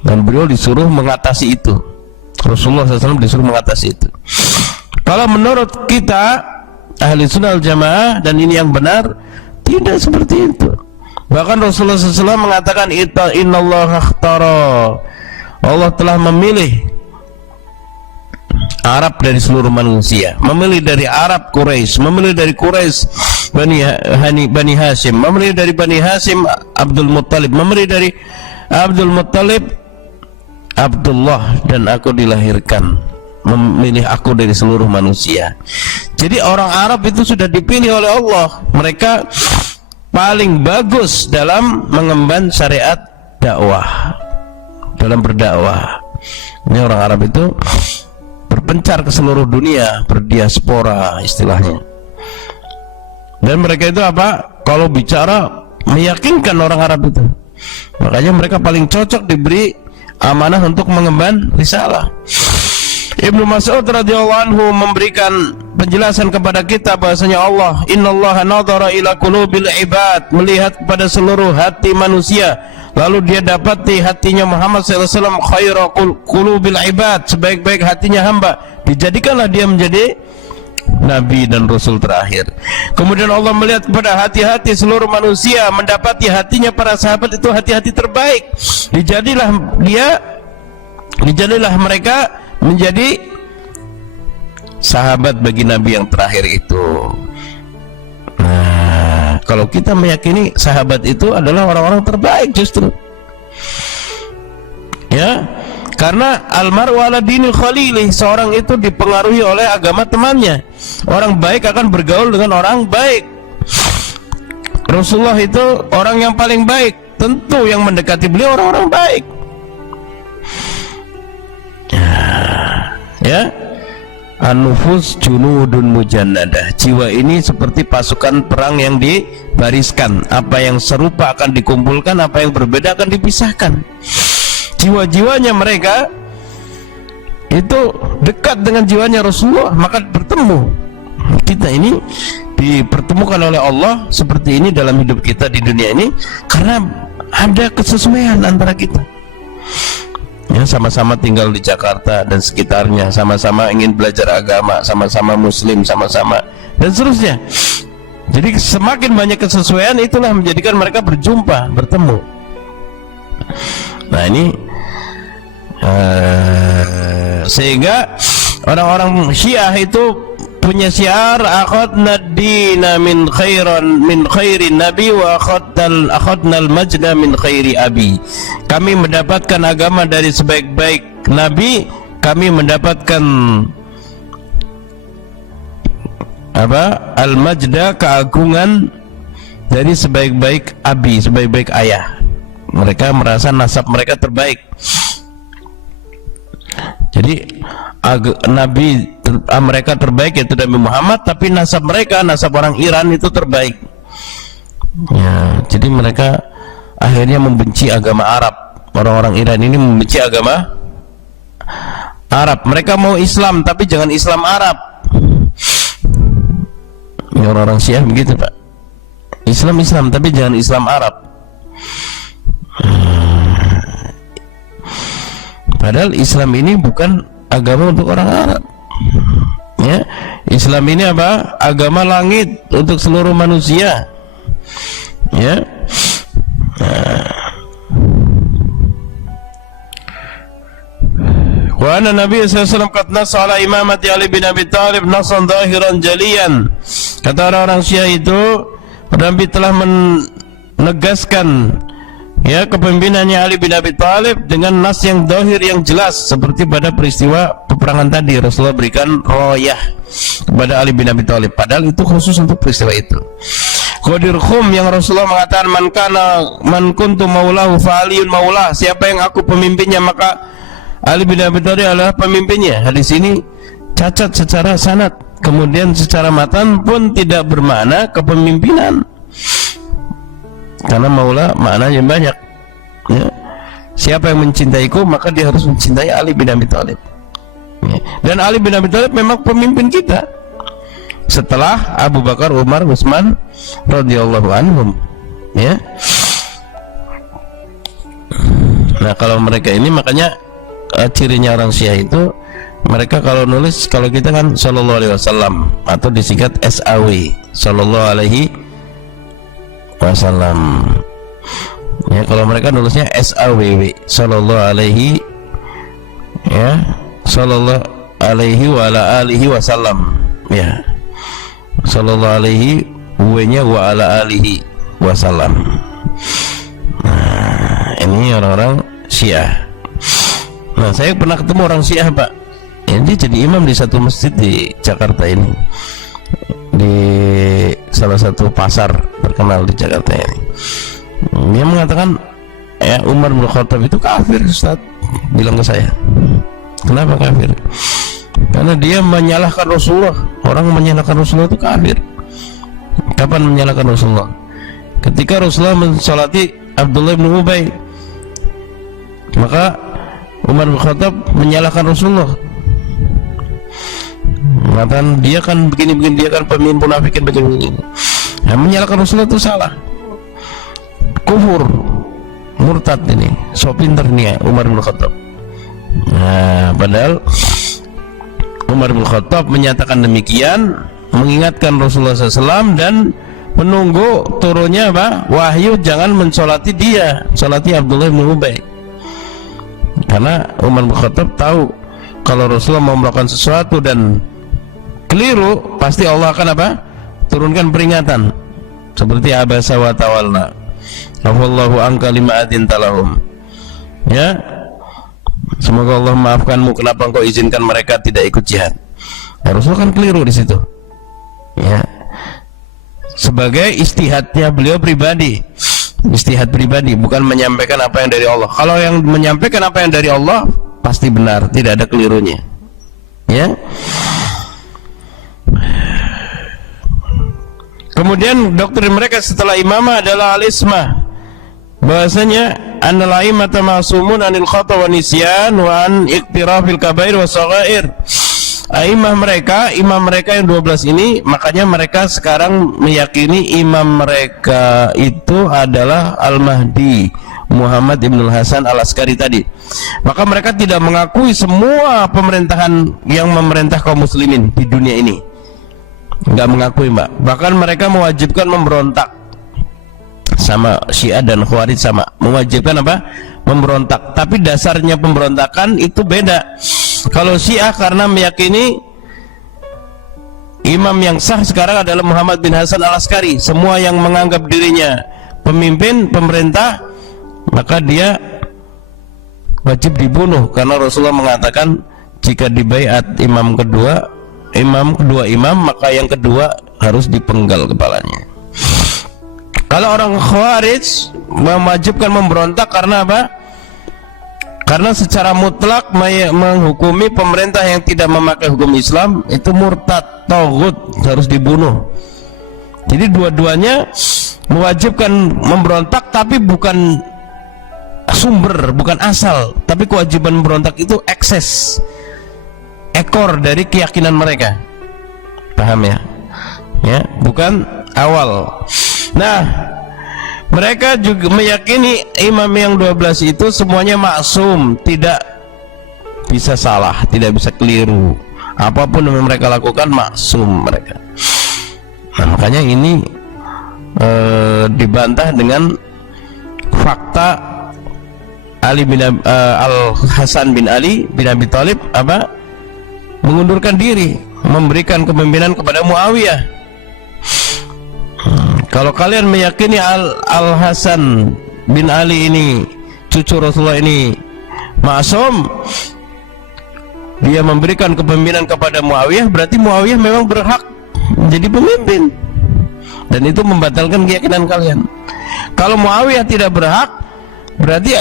Dan beliau disuruh mengatasi itu. Rasulullah SAW disuruh mengatasi itu. Kalau menurut kita ahli sunnah wal jamaah, dan ini yang benar, tidak seperti itu. Bahkan Rasulullah SAW mengatakan, innallaha ikhtara, Allah telah memilih Arab dari seluruh manusia, memilih dari Arab Quraisy, memilih dari Quraisy Bani Hashim, memilih dari Bani Hashim Abdul Muttalib, memilih dari Abdul Muttalib Abdullah, dan aku dilahirkan, memilih aku dari seluruh manusia. Jadi orang Arab itu sudah dipilih oleh Allah. Mereka paling bagus dalam mengemban syariat dakwah, dalam berdakwah. Ini orang Arab itu berpencar ke seluruh dunia, berdiaspora istilahnya. Dan mereka itu apa? Kalau bicara meyakinkan orang Arab itu. Makanya mereka paling cocok diberi amanah untuk mengemban risalah. Ibnu Mas'ud radhiyallahu anhu memberikan penjelasan kepada kita bahasanya Allah, innallaha nadhara ila qulubil ibad, melihat kepada seluruh hati manusia, lalu dia dapati hatinya Muhammad SAW khairu qulubil ibad, sebaik-baik hatinya hamba, dijadikanlah dia menjadi Nabi dan Rasul terakhir. Kemudian Allah melihat kepada hati-hati seluruh manusia, mendapati hatinya para sahabat itu hati-hati terbaik, dijadilah mereka menjadi sahabat bagi Nabi yang terakhir itu. Nah, kalau kita meyakini sahabat itu adalah orang-orang terbaik justru, ya, karena almaru ala dinil khalili, seorang itu dipengaruhi oleh agama temannya. Orang baik akan bergaul dengan orang baik. Rasulullah itu orang yang paling baik tentu yang mendekati beliau orang-orang baik. Ya, an-nufus junudun mujannadah, jiwa ini seperti pasukan perang yang dibariskan. Apa yang serupa akan dikumpulkan, apa yang berbeda akan dipisahkan. Jiwa-jiwanya mereka itu dekat dengan jiwanya Rasulullah, maka bertemu. Kita ini dipertemukan oleh Allah seperti ini dalam hidup kita di dunia ini karena ada kesesuaian antara kita. Ya, sama-sama tinggal di Jakarta dan sekitarnya, sama-sama ingin belajar agama, sama-sama muslim, sama-sama, dan seterusnya. Jadi semakin banyak kesesuaian, itulah menjadikan mereka berjumpa, bertemu. Nah ini sehingga orang-orang Syiah itu punya syiar, akhadna ad-dina min khairin nabi wa akhadna al-majda min khairi abi. Kami mendapatkan agama dari sebaik-baik nabi, kami mendapatkan al-majda, keagungan, dari sebaik-baik abi, sebaik-baik ayah. Mereka merasa nasab mereka terbaik. Jadi nabi mereka terbaik yaitu Nabi Muhammad, tapi nasab mereka, nasab orang Iran itu terbaik. Ya, jadi mereka akhirnya membenci agama Arab. Orang-orang Iran ini membenci agama Arab. Mereka mau Islam tapi jangan Islam Arab. Ini orang-orang Syiah begitu, Pak. Islam tapi jangan Islam Arab. Padahal Islam ini bukan agama untuk orang Arab. Ya, Islam ini apa? Agama langit untuk seluruh manusia. Ya. Wa anna Nabi sallallahu alaihi wasallam qad nassa ala imamati Ali bin Abi Thalib nassan zahiran jaliyan. Kata orang-orang Syiah itu, Nabi telah menegaskan ya kepemimpinannya Ali bin Abi Thalib dengan nas yang zahir yang jelas, seperti pada peristiwa peperangan tadi Rasulullah berikan royah kepada Ali bin Abi Thalib, padahal itu khusus untuk peristiwa itu. Qadir Khum yang Rasulullah mengatakan man kuntu maulahu fa aliyun maulah, siapa yang aku pemimpinnya maka Ali bin Abi Thalib adalah pemimpinnya. Hadis ini cacat secara sanad, kemudian secara matan pun tidak bermakna kepemimpinan, karena maula maknanya banyak. Ya. Siapa yang mencintaiku maka dia harus mencintai Ali bin Abi Thalib. Ya. Dan Ali bin Abi Thalib memang pemimpin kita setelah Abu Bakar, Umar, Utsman radhiyallahu anhum. Ya. Nah kalau mereka ini makanya cirinya orang Syiah itu, mereka kalau nulis, kalau kita kan sallallahu alaihi wasallam atau disingkat SAW, sallallahu alaihi wasallam. Ya, kalau mereka nulisnya SAWW, sallallahu alaihi, ya, sallallahu alaihi wa ala alihi wasallam. Ya. Sallallahu alaihi, w-nya wa ala alihi wasallam. Nah, ini orang-orang Syiah. Nah, saya pernah ketemu orang Syiah, Pak. Dia jadi imam di satu masjid di Jakarta ini, di salah satu pasar terkenal di Jakarta ini. Dia mengatakan, ya Umar bin Khattab itu kafir, Ustaz. Bilang ke saya, kenapa kafir? Karena dia menyalahkan Rasulullah. Orang menyalahkan Rasulullah itu kafir. Kapan menyalahkan Rasulullah? Ketika Rasulullah mensolati Abdullah bin Ubay, maka Umar bin Khattab menyalahkan Rasulullah, mengatakan dia kan begini-begini, dia kan pemimpin munafikin begini-begini. Nah, menyalahkan Rasulullah itu salah, kufur, murtad. Ini so pinter nih ya, Umar bin Khattab. Nah, padahal Umar bin Khattab menyatakan demikian, mengingatkan Rasulullah SAW dan menunggu turunnya apa? Wahyu jangan mensolati dia, solati Abdullah bin Ubay. Karena Umar bin Khattab tahu kalau Rasulullah mau melakukan sesuatu dan keliru, pasti Allah akan apa? Turunkan peringatan. Seperti abasa wa tawalla, afallahu anka lima adin talahum. Ya, semoga Allah maafkanmu, kenapa engkau izinkan mereka tidak ikut jihad. Ya, Rasulullah kan keliru di situ. Ya, sebagai istihadnya beliau pribadi. Ijtihad pribadi, bukan menyampaikan apa yang dari Allah. Kalau yang menyampaikan apa yang dari Allah pasti benar, tidak ada kelirunya. Ya. Kemudian doktrin mereka setelah imamah adalah al-ismah. Bahasanya annal a'immata ma'sumun anil khata wa nisyan wa an iqtirafil kabair wa shaghair. Imam mereka yang 12 ini, makanya mereka sekarang meyakini imam mereka itu adalah Al-Mahdi Muhammad Ibnul Hasan Al-Askari tadi. Maka mereka tidak mengakui semua pemerintahan yang memerintah kaum muslimin di dunia ini. Enggak mengakui, Mbak. Bahkan mereka mewajibkan memberontak. Sama Syiah dan Khawarij sama, mewajibkan apa? Memberontak. Tapi dasarnya pemberontakan itu beda. Kalau Syiah karena meyakini imam yang sah sekarang adalah Muhammad bin Hasan Al-Askari. Semua yang menganggap dirinya pemimpin pemerintah, maka dia wajib dibunuh, karena Rasulullah mengatakan jika dibaiat imam kedua imam, maka yang kedua harus dipenggal kepalanya. Kalau orang Khawarij mewajibkan memberontak karena apa? Karena secara mutlak menghukumi pemerintah yang tidak memakai hukum Islam itu murtad, taghut, harus dibunuh. Jadi dua-duanya mewajibkan memberontak, tapi bukan sumber, bukan asal, tapi kewajiban memberontak itu ekses, ekor dari keyakinan mereka. Paham ya? Ya, bukan awal. Nah, mereka juga meyakini imam yang 12 itu semuanya maksum, tidak bisa salah, tidak bisa keliru. Apapun yang mereka lakukan maksum mereka. Nah, makanya ini dibantah dengan fakta Al-Hasan bin Ali bin Abi Thalib apa? Mengundurkan diri, memberikan kepemimpinan kepada Muawiyah. Kalau kalian meyakini Al-Hasan bin Ali ini cucu Rasulullah ini maksum, dia memberikan kepemimpinan kepada Muawiyah, berarti Muawiyah memang berhak menjadi pemimpin, dan itu membatalkan keyakinan kalian. Kalau Muawiyah tidak berhak, berarti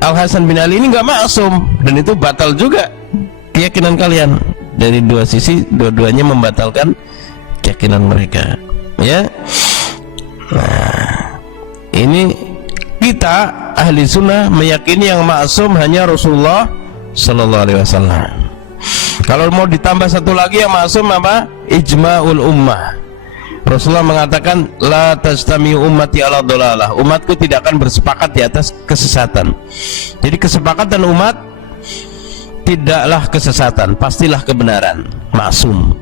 Al-Hasan bin Ali ini nggak maksum, dan itu batal juga keyakinan kalian. Dari dua sisi, dua-duanya membatalkan keyakinan mereka. Ya, nah, ini kita ahli sunnah meyakini yang maksum hanya Rasulullah Sallallahu Alaihi Wasallam. Kalau mau ditambah satu lagi yang maksum apa? Ijma'ul ummah. Rasulullah mengatakan la tajtami ummati ala dhalalah. Umatku tidak akan bersepakat di atas kesesatan. Jadi kesepakatan umat tidaklah kesesatan, pastilah kebenaran. Maksum.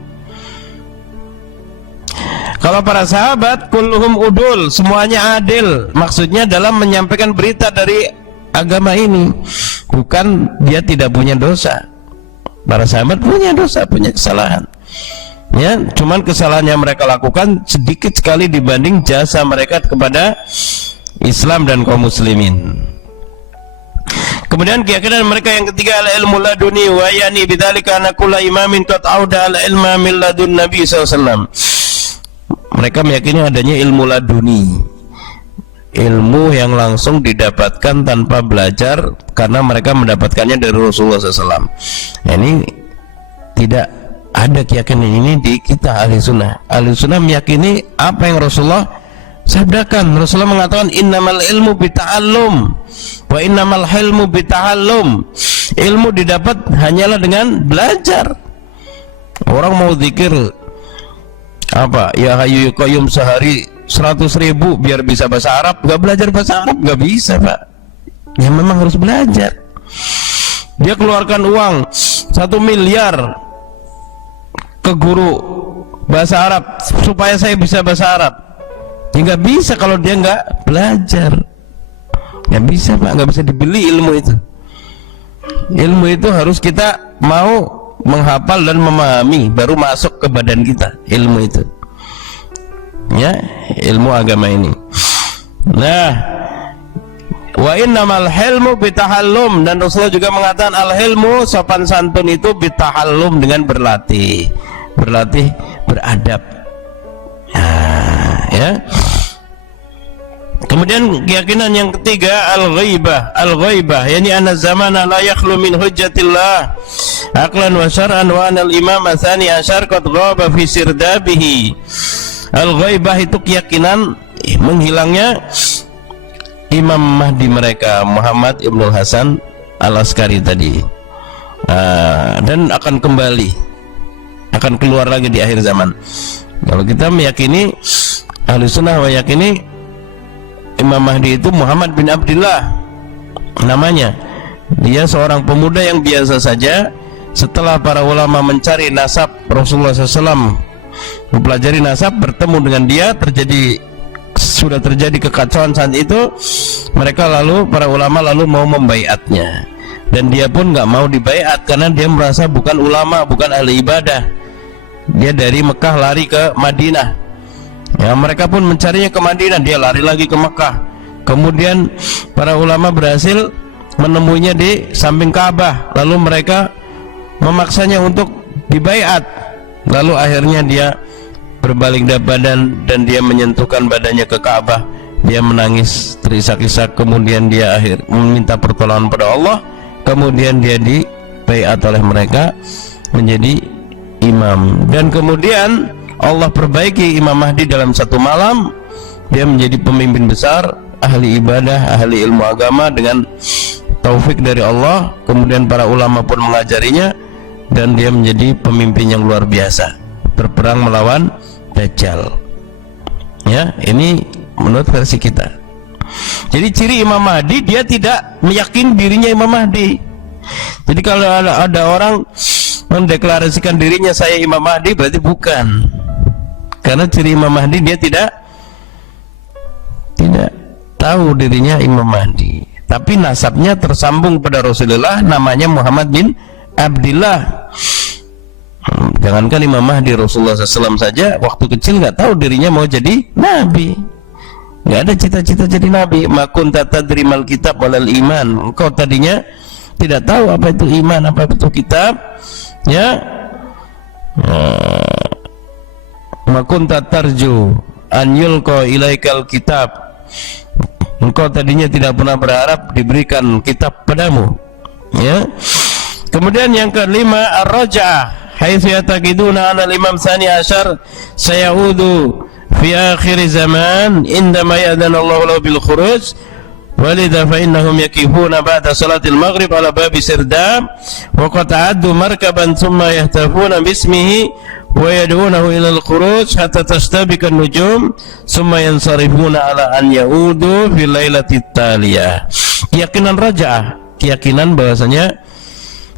Kalau para sahabat kulluhum udul, semuanya adil. Maksudnya dalam menyampaikan berita dari agama ini, bukan dia tidak punya dosa. Para sahabat punya dosa, punya kesalahan. Ya, cuman kesalahan yang mereka lakukan sedikit sekali dibanding jasa mereka kepada Islam dan kaum muslimin. Kemudian keyakinan mereka yang ketiga al-ilmu laduni wa yani bidzalika anna kullu imamin qad auda al-ilma min ladun Nabi sallallahu alaihi wasallam. Mereka meyakini adanya ilmu laduni, ilmu yang langsung didapatkan tanpa belajar, karena mereka mendapatkannya dari Rasulullah SAW. Nah, ini tidak ada keyakinan ini di kita ahli sunnah. Ahli sunnah meyakini apa yang Rasulullah sabdakan. Rasulullah mengatakan innamal ilmu bita'allum wa innamal hilmu bita'allum. Ilmu didapat hanyalah dengan belajar. Orang mau zikir apa ya Hayyu ya Qayyum sehari 100.000 biar bisa bahasa Arab, gak belajar bahasa Arab gak bisa, Pak. Ya memang harus belajar. Dia keluarkan uang 1 miliar ke guru bahasa Arab supaya saya bisa bahasa Arab, ya gak bisa kalau dia gak belajar. Gak bisa, Pak, gak bisa dibeli ilmu itu. Ilmu itu harus kita mau menghafal dan memahami, baru masuk ke badan kita ilmu itu, ya, ilmu agama ini. Nah, wa innamal hilmu bitahallum, dan Rasulullah juga mengatakan al-hilmu, sopan santun itu bitahallum, dengan berlatih beradab. Nah, ya. Kemudian keyakinan yang ketiga al-ghaibah. Al-ghaibah yani anna zamana la yakhlu min hujjatillah aqlan wa syar'an wa anal imam atsani asyar qad ghaba fi sirdabihi. Al-ghaibah itu keyakinan menghilangnya Imam Mahdi mereka, Muhammad Ibnul Hasan Al-Askari tadi, dan akan kembali, akan keluar lagi di akhir zaman. Kalau kita meyakini, ahli sunnah meyakini Imam Mahdi itu Muhammad bin Abdullah namanya. Dia seorang pemuda yang biasa saja. Setelah para ulama mencari nasab Rasulullah SAW, mempelajari nasab, bertemu dengan dia, sudah terjadi kekacauan saat itu. Mereka lalu, para ulama lalu mau membaiatnya, dan dia pun nggak mau dibaiat karena dia merasa bukan ulama, bukan ahli ibadah. Dia dari Mekah lari ke Madinah. Ya, mereka pun mencarinya ke Madinah, dia lari lagi ke Mekah. Kemudian para ulama berhasil menemuinya di samping Ka'bah, lalu mereka memaksanya untuk dibaiat. Lalu akhirnya dia berbalik badan dan dia menyentuhkan badannya ke Ka'bah. Dia menangis terisak-isak, kemudian dia meminta pertolongan pada Allah. Kemudian dia dibaiat oleh mereka menjadi imam, dan kemudian Allah perbaiki Imam Mahdi dalam satu malam. Dia menjadi pemimpin besar, ahli ibadah, ahli ilmu agama dengan taufik dari Allah. Kemudian para ulama pun mengajarinya, dan dia menjadi pemimpin yang luar biasa, berperang melawan Dajjal. Ya, ini menurut versi kita. Jadi ciri Imam Mahdi, dia tidak meyakini dirinya Imam Mahdi. Jadi kalau ada orang mendeklarasikan dirinya saya Imam Mahdi, berarti bukan. Karena ciri Imam Mahdi, dia tidak tahu dirinya Imam Mahdi, tapi nasabnya tersambung pada Rasulullah, namanya Muhammad bin Abdullah. Jangankan Imam Mahdi, Rasulullah SAW saja waktu kecil nggak tahu dirinya mau jadi nabi, nggak ada cita-cita jadi nabi. Ma kunta tadri mal kitab walal iman. Engkau tadinya tidak tahu apa itu iman, apa itu kitab, ya. Ma kunta tarju an yulqa ilaikal kitab. Engkau tadinya tidak pernah berharap diberikan kitab padamu, ya. Kemudian yang kelima ar-raj'ah, haitsu yataqiduna anna al-imam tsani asyar sayaudu fi akhir zaman indama ya'dana Allah lahu bil khuruj. Walidha fa innahum yakifuna ba'da salatil maghrib ala babi sirdam wa qad ta'addu markaban thumma yahtafuna bismihi wa yad'unahu ila al-khuruj hatta tastabika an-nujum thumma yansarifuna ala an ya'udu fil lailati taliyah. Keyakinan raja'ah, keyakinan bahwasanya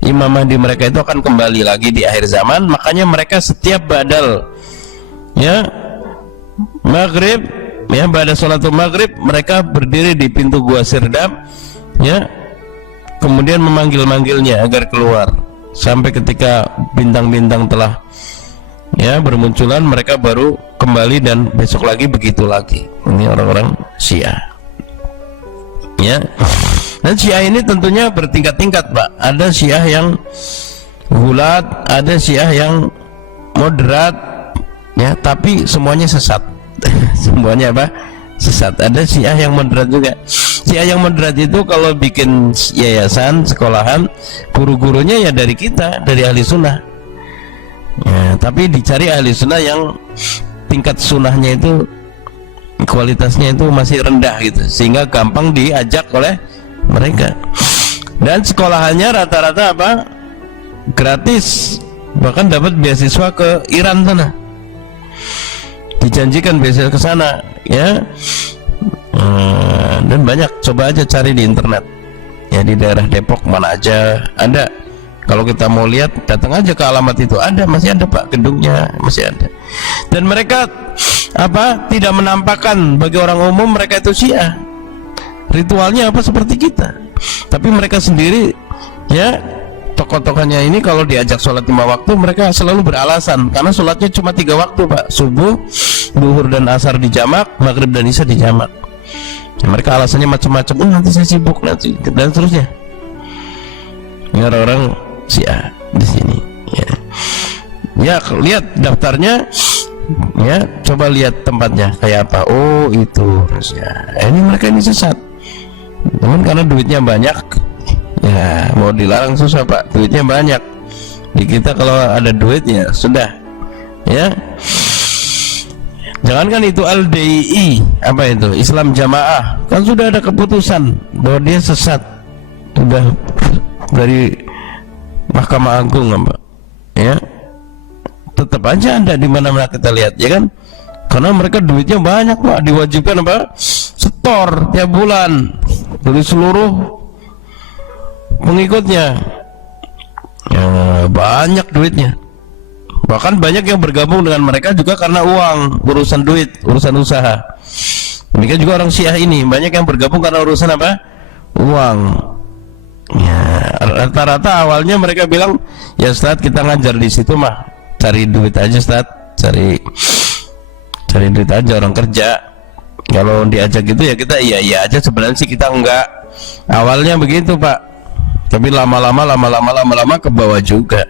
Imam Mahdi mereka itu akan kembali lagi di akhir zaman. Makanya mereka setiap badal, ya, maghrib, ya, pada sholatul maghrib mereka berdiri di pintu gua Sirdam, ya, kemudian memanggil-manggilnya agar keluar. Sampai ketika bintang-bintang telah, ya, bermunculan, mereka baru kembali, dan besok lagi begitu lagi. Ini orang-orang Syiah, ya. Dan Syiah ini tentunya bertingkat-tingkat, Pak. Ada Syiah yang gulat, ada Syiah yang moderat, ya, tapi semuanya sesat. Semuanya apa? Sesat. Ada Syiah yang moderat juga. Syiah yang moderat itu kalau bikin yayasan, sekolahan, guru-gurunya ya dari kita, dari ahli sunnah, ya, tapi dicari ahli sunnah yang tingkat sunnahnya itu, kualitasnya itu masih rendah gitu, sehingga gampang diajak oleh mereka. Dan sekolahannya rata-rata apa? Gratis, bahkan dapat beasiswa ke Iran sana, dijanjikan beasiswa ke sana, ya. Dan banyak, coba aja cari di internet, ya, di daerah Depok mana aja ada. Kalau kita mau lihat, datang aja ke alamat itu, ada, masih ada, Pak, gedungnya masih ada. Dan mereka apa? Tidak menampakkan bagi orang umum mereka itu Syiah. Ritualnya apa? Seperti kita. Tapi mereka sendiri, ya, tokoh-tokohnya ini kalau diajak sholat 5 waktu, mereka selalu beralasan, karena sholatnya cuma 3 waktu, Pak. Subuh, duhur dan asar di jamak, maghrib dan isya di jamak. Ya, mereka alasannya macam-macam. Nanti saya sibuk nanti, dan seterusnya. Ini orang-orang Syiah di sini, ya. Ya, lihat daftarnya. Ya, coba lihat tempatnya kayak apa. Oh, itu harusnya. Ini mereka ini sesat. Namun karena duitnya banyak, ya mau dilarang susah Pak. Duitnya banyak. Di kita kalau ada duitnya sudah, ya. Jangankan itu LDII, apa itu? Islam Jamaah, kan sudah ada keputusan bahwa dia sesat. Sudah dari Mahkamah Agung, Pak. Ya. Tetap aja ada di mana-mana kita lihat, ya kan? Karena mereka duitnya banyak Pak, diwajibkan apa? Setor tiap bulan dari seluruh pengikutnya. Ya, banyak duitnya. Bahkan banyak yang bergabung dengan mereka juga karena uang, urusan duit, urusan usaha. Demikian juga orang Syiah ini, banyak yang bergabung karena urusan apa? Uang. Ya, rata-rata awalnya mereka bilang, ya Ustaz kita ngajar di situ mah cari duit aja Ustaz, cari duit aja, orang kerja. Kalau diajak gitu ya kita iya aja, sebenarnya sih kita enggak. Awalnya begitu Pak, tapi lama-lama ke bawah juga.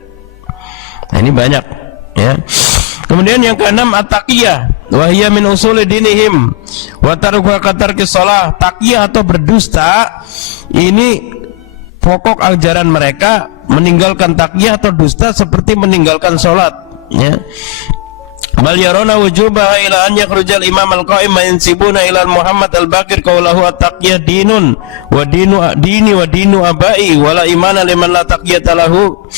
Nah, ini banyak, ya. Kemudian yang keenam at-taqiyah, wa hiya min usuli dinihim wa tarkuha katarki shalah. Taqiyah atau berdusta ini pokok ajaran mereka. Meninggalkan taqiyah atau dusta seperti meninggalkan sholat, ya. Bal yarona wujubaha ila an yakhrujal imam al-qa'im yansibuna ila Muhammad al-Baqir qawlahu at-taqiyah dinun wa dini wa dinu abai wala imana liman la taqiyata lahu.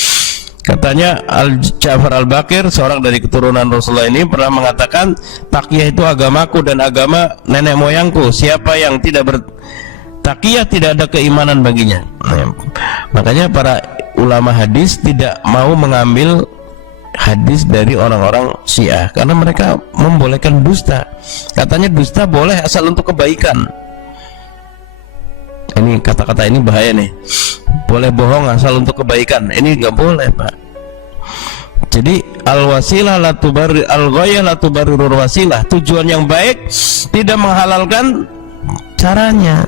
Katanya Al-Ja'far Al-Baqir, seorang dari keturunan Rasulullah ini, pernah mengatakan taqiyah itu agamaku dan agama nenek moyangku. Siapa yang tidak bertaqiyah tidak ada keimanan baginya. Nah, makanya para ulama hadis tidak mau mengambil hadis dari orang-orang Syiah karena mereka membolehkan dusta. Katanya dusta boleh asal untuk kebaikan. Ini kata-kata ini bahaya nih. Boleh bohong asal untuk kebaikan. Ini nggak boleh Pak. Jadi al-wasilah la tubarrir al-ghayah la tubarrirul wasilah. Tujuan yang baik tidak menghalalkan caranya.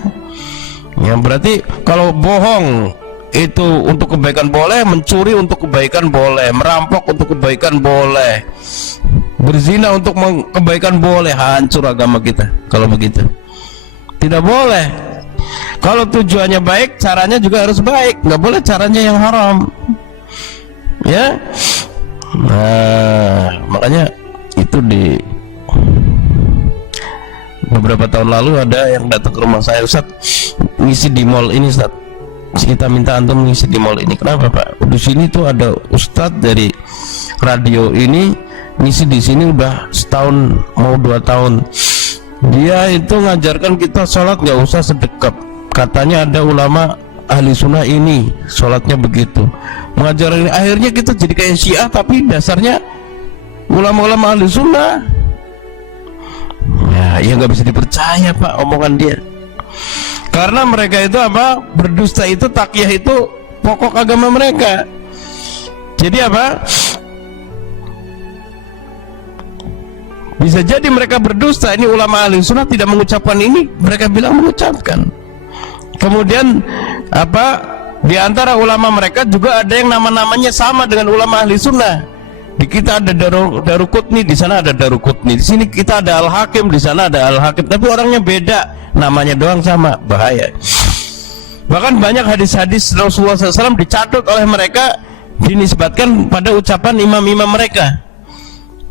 Yang berarti kalau bohong itu untuk kebaikan boleh, mencuri untuk kebaikan boleh, merampok untuk kebaikan boleh, berzina untuk kebaikan boleh. Hancur agama kita kalau begitu. Tidak boleh. Kalau tujuannya baik, caranya juga harus baik. Nggak boleh caranya yang haram, ya. Nah, makanya itu di beberapa tahun lalu ada yang datang ke rumah saya, Ustaz, ngisi di mall ini Ustaz. Kita minta antum ngisi di mall ini. Kenapa Pak? Di sini tuh ada ustadz dari radio ini ngisi di sini udah setahun mau 2 tahun. Dia itu ngajarkan kita sholat nggak usah sedekap. Katanya ada ulama ahli sunnah ini sholatnya begitu. Mengajarin akhirnya kita jadi kayak Syiah tapi dasarnya ulama-ulama ahli sunnah. Ya nggak bisa dipercaya Pak omongan dia. Karena mereka itu apa? Berdusta itu, taqiyah itu pokok agama mereka. Jadi apa? Bisa jadi mereka berdusta. Ini ulama ahli sunnah tidak mengucapkan ini, mereka bilang mengucapkan. Kemudian apa? Di antara ulama mereka juga ada yang nama-namanya sama dengan ulama ahli sunnah. Di kita ada Daruqutni, di sana ada Daruqutni. Di sini kita ada Al-Hakim, di sana ada Al-Hakim. Tapi orangnya beda, namanya doang sama. Bahaya. Bahkan banyak hadis-hadis Rasulullah SAW dicatut oleh mereka, dinisbatkan pada ucapan imam-imam mereka.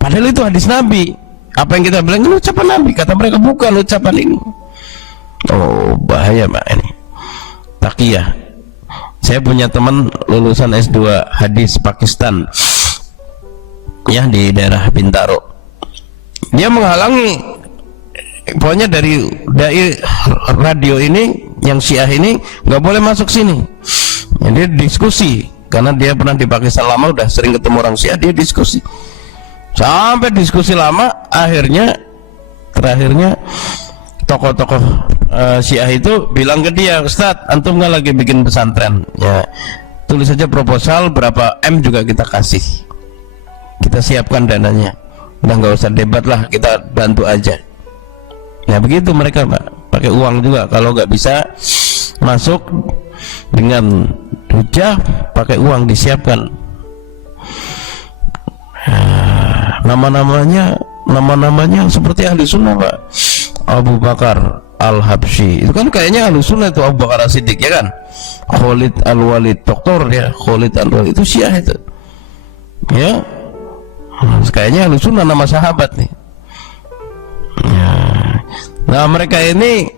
Padahal itu hadis Nabi. Apa yang kita bilang ini ucapan Nabi, kata mereka bukan ucapan ini. Oh bahaya Pak ini. Taqiyah. Saya punya teman lulusan S2 hadis Pakistan, ya, di daerah Bintaro. Dia menghalangi, pokoknya dari radio ini yang Syiah ini nggak boleh masuk sini. Dia diskusi karena dia pernah di Pakistan lama, udah sering ketemu orang Syiah. Dia diskusi sampai diskusi lama, terakhirnya tokoh-tokoh Syiah itu bilang ke dia, Ustadz, antum nggak lagi bikin pesantren? Ya, tulis saja proposal, berapa M juga kita kasih, kita siapkan dananya, udah nggak usah debat lah, kita bantu aja. Nah begitu mereka Pak, pakai uang juga. Kalau nggak bisa masuk dengan hujah, pakai uang disiapkan. Nama-namanya nama-namanya seperti ahli sunnah Pak. Abu Bakar Al-Habsyi itu kan kayaknya ahli sunnah itu, Abu Bakar As-Siddiq ya kan. Khalid Al-Walid, doktor ya, Khalid Al-Walid itu Syiah itu ya. Kayaknya ahli sunnah nama sahabat nih ya. Nah mereka ini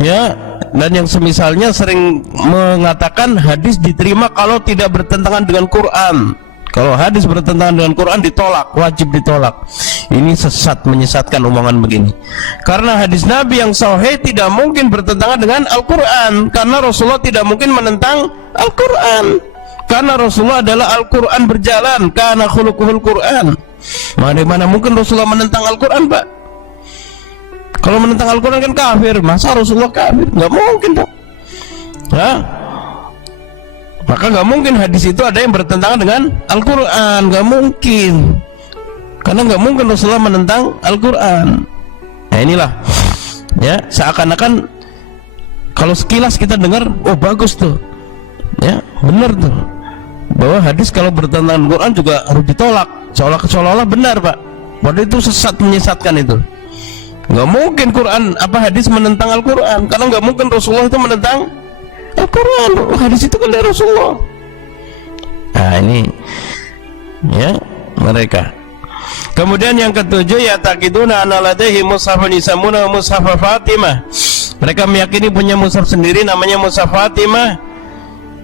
ya, dan yang semisalnya sering mengatakan hadis diterima kalau tidak bertentangan dengan Quran. Kalau hadis bertentangan dengan Quran ditolak, wajib ditolak. Ini sesat, menyesatkan omongan begini. Karena hadis Nabi yang sahih tidak mungkin bertentangan dengan Al-Quran, karena Rasulullah tidak mungkin menentang Al-Quran, karena Rasulullah adalah Al-Quran berjalan, karena khuluquhul Quran. Mana mungkin Rasulullah menentang Al-Quran Pak? Kalau menentang Al-Quran kan kafir. Masa Rasulullah kafir? Nggak mungkin dong. Maka nggak mungkin hadis itu ada yang bertentangan dengan Al-Quran. Nggak mungkin. Karena nggak mungkin Rasulullah menentang Al-Quran. Nah inilah ya, seakan-akan kalau sekilas kita dengar, oh bagus tuh ya, benar tuh, bahwa hadis kalau bertentangan dengan Quran juga harus ditolak, seolah-olah benar Pak. Padahal itu sesat, menyesatkan itu. Nggak mungkin Quran hadis menentang Al-Quran, karena nggak mungkin Rasulullah itu menentang Al-Quran. Hadis itu kan dari Rasulullah. Nah ini ya mereka. Kemudian yang ketujuh, ya taqiduna anna ladaihi mushafun yusammuna mushaf Fatimah. Mereka meyakini punya mushaf sendiri namanya mushaf Fatimah,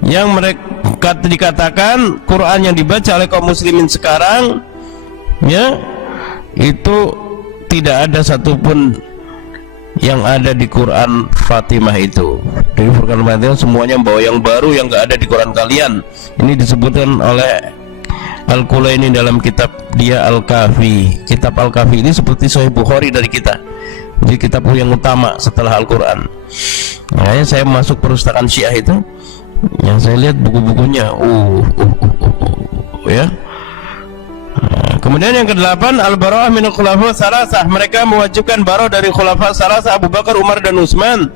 yang mereka dikatakan Quran yang dibaca oleh kaum muslimin sekarang ya itu tidak ada satupun yang ada di Quran Fatimah itu. Di Quran Fatimah semuanya bawa yang baru yang nggak ada di Quran kalian. Ini disebutkan oleh Al-Kulaini dalam kitab dia Al-Kafi. Kitab Al-Kafi ini seperti Sahih Bukhari dari kita. Jadi kitab yang utama setelah Al-Quran. Makanya saya masuk perpustakaan Syiah itu, yang saya lihat buku-bukunya ya. Kemudian yang ke-8, al-bara'ah min khulafa salasah. Mereka mewajibkan bara'ah dari khulafa salasah, Abu Bakar, Umar dan Utsman.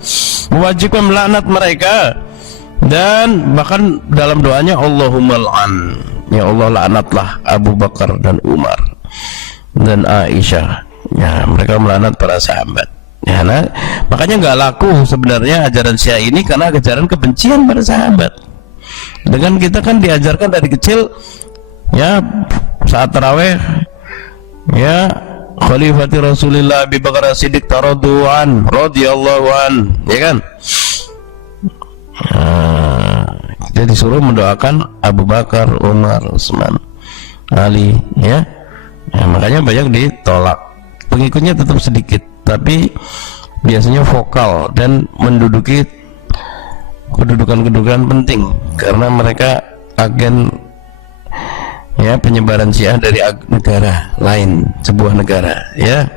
Mewajibkan melaknat mereka, dan bahkan dalam doanya Allahumma al'an, ya Allah laknatlah Abu Bakar dan Umar dan Aisyah. Ya, mereka melaknat para sahabat. Ya, nah, makanya nggak laku sebenarnya ajaran Syiah ini, karena ajaran kebencian pada sahabat. Dengan kita kan diajarkan dari kecil ya, saat tarawih ya, Khalifati Rasulillah Abu Bakar As-Siddiq taradduan radhiyallahu an, ya kan. Kita disuruh mendoakan Abu Bakar, Umar, Utsman, Ali ya. Makanya banyak ditolak, pengikutnya tetap sedikit, tapi biasanya vokal dan menduduki kedudukan penting, karena mereka agen ya penyebaran Syiah dari negara lain, sebuah negara ya.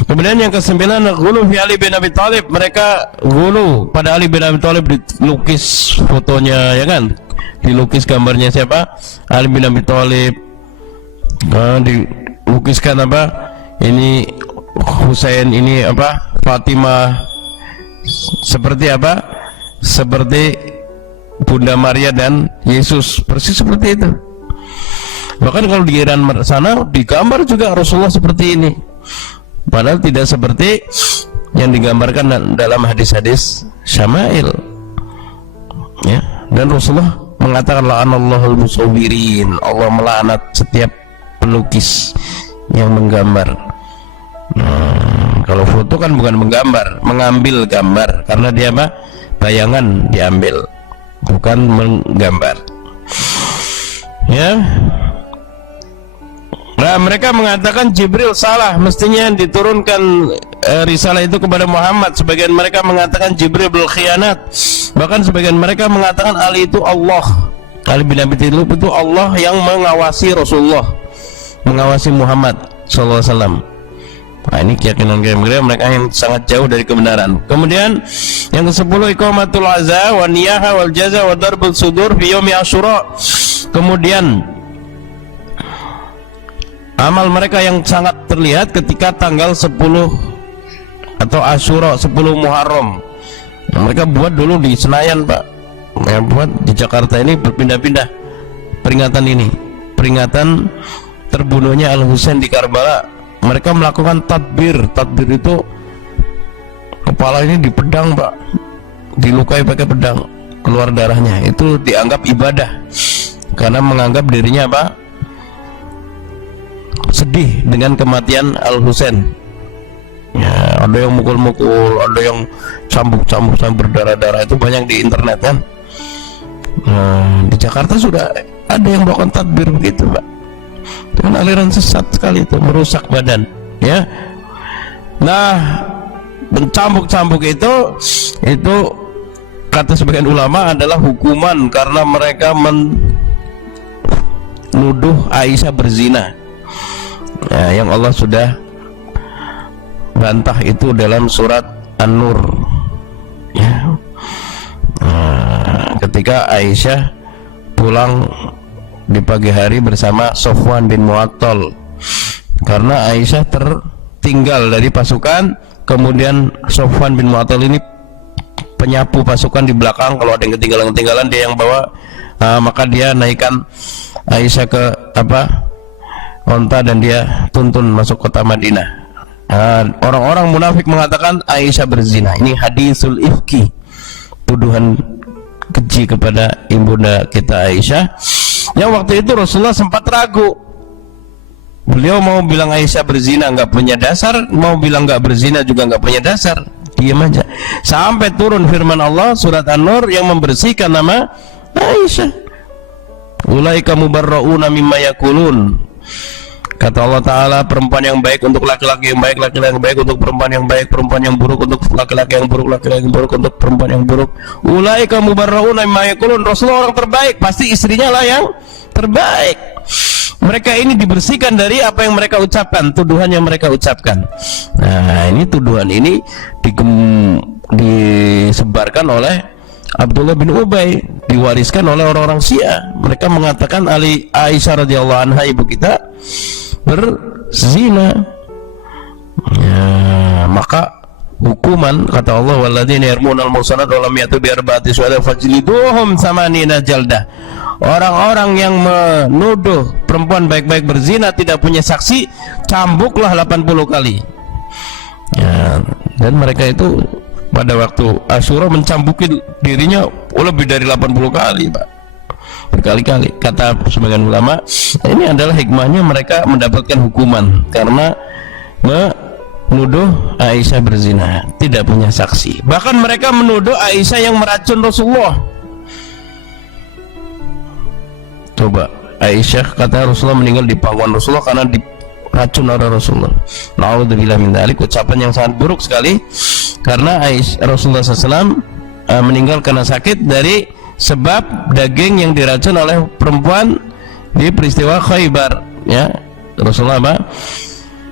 Kemudian yang ke-9, ghulu fi Ali bin Abi Thalib. Mereka ghulu pada Ali bin Abi Thalib, dilukis fotonya ya kan, dilukis gambarnya siapa, Ali bin Abi Thalib, dilukiskan ini Husain, ini Fatimah, seperti seperti Bunda Maria dan Yesus, persis seperti itu. Bahkan kalau di Iran sana digambar juga Rasulullah seperti ini, padahal tidak seperti yang digambarkan dalam hadis-hadis syama'il ya. Dan Rasulullah mengatakan la'anallahul musawwirin, Allah melaknat setiap pelukis yang menggambar. Kalau foto kan bukan menggambar, mengambil gambar, karena dia bayangan diambil, bukan menggambar ya. Nah, mereka mengatakan Jibril salah, mestinya yang diturunkan risalah itu kepada Muhammad. Sebagian mereka mengatakan Jibril berkhianat. Bahkan sebagian mereka mengatakan Ali itu Allah. Ali bin Abi Thalib itu Allah yang mengawasi Rasulullah, mengawasi Muhammad SAW. Nah, ini keyakinan mereka yang sangat jauh dari kebenaran. Kemudian yang ke-10, iqamatul azza wa niyaha wal jaza wa darbul sudur fi yaumi Asyura. Kemudian amal mereka yang sangat terlihat ketika tanggal 10 atau Asyura, 10 Muharram. Nah, mereka buat dulu di Senayan Pak, mereka buat di Jakarta ini berpindah-pindah peringatan ini, peringatan terbunuhnya Al-Husain di Karbala mereka melakukan tadbir. Tadbir itu kepala ini dipedang Pak, dilukai pakai pedang, keluar darahnya. Itu dianggap ibadah karena menganggap dirinya apa? Sedih dengan kematian Al-Husain. Ya, ada yang mukul-mukul, ada yang cambuk-cambuk sampai berdarah-darah, itu banyak di internet kan. Nah, di Jakarta sudah ada yang melakukan tadbir begitu Pak. Dengan aliran sesat sekali, itu merusak badan ya. Nah, mencambuk-cambuk itu kata sebagian ulama adalah hukuman karena mereka menuduh Aisyah berzina. Nah, yang Allah sudah bantah itu dalam surat An-Nur ya. Nah, ketika Aisyah pulang di pagi hari bersama Sofwan bin Mu'attal, karena Aisyah tertinggal dari pasukan, kemudian Sofwan bin Mu'attal ini penyapu pasukan di belakang, kalau ada yang ketinggalan dia yang bawa. Maka dia naikkan Aisyah ke onta dan dia tuntun masuk kota Madinah. Orang-orang munafik mengatakan Aisyah berzina. Ini hadisul ifki, tuduhan keji kepada ibunda kita Aisyah. Yang waktu itu Rasulullah sempat ragu. Beliau mau bilang Aisyah berzina nggak punya dasar, mau bilang nggak berzina juga nggak punya dasar. Diam aja. Sampai turun firman Allah surat An-Nur yang membersihkan nama Aisyah. Ulaika mubarrauna mimma yaqulun. Kata Allah Ta'ala, perempuan yang baik untuk laki-laki yang baik, laki-laki yang baik untuk perempuan yang baik, perempuan yang buruk untuk laki-laki yang buruk, laki-laki yang buruk untuk perempuan yang buruk. Ulaika mubarrauna mimma yaqulun. Rasulullah orang terbaik, pasti istrinya lah yang terbaik. Mereka ini dibersihkan dari apa yang mereka ucapkan, tuduhan yang mereka ucapkan. Nah, ini tuduhan ini disebarkan oleh Abdullah bin Ubay, diwariskan oleh orang-orang Syiah. Mereka mengatakan Aisyah radhiyallahu anha, ibu kita, berzina. Ya, maka hukuman, kata Allah, walladzina yarmunal muhsanat wa lam ya'tu bi arba'ati syuhada fajliduhum samanina jaldah. Orang-orang yang menuduh perempuan baik-baik berzina tidak punya saksi, cambuklah 80 kali. Ya, dan mereka itu pada waktu Asyura mencambuki dirinya lebih dari 80 kali Pak, berkali-kali. Kata sebagian ulama, ini adalah hikmahnya mereka mendapatkan hukuman karena menuduh Aisyah berzina, tidak punya saksi. Bahkan mereka menuduh Aisyah yang meracun Rasulullah. Coba, Aisyah kata Rasulullah meninggal di pangkuan Rasulullah karena diracun oleh Rasulullah. Na'udzubillah min dzalik, ucapan yang sangat buruk sekali. Karena Rasulullah SAW meninggal karena sakit dari sebab daging yang diracun oleh perempuan di peristiwa Khaybar. Ya, Rasulullah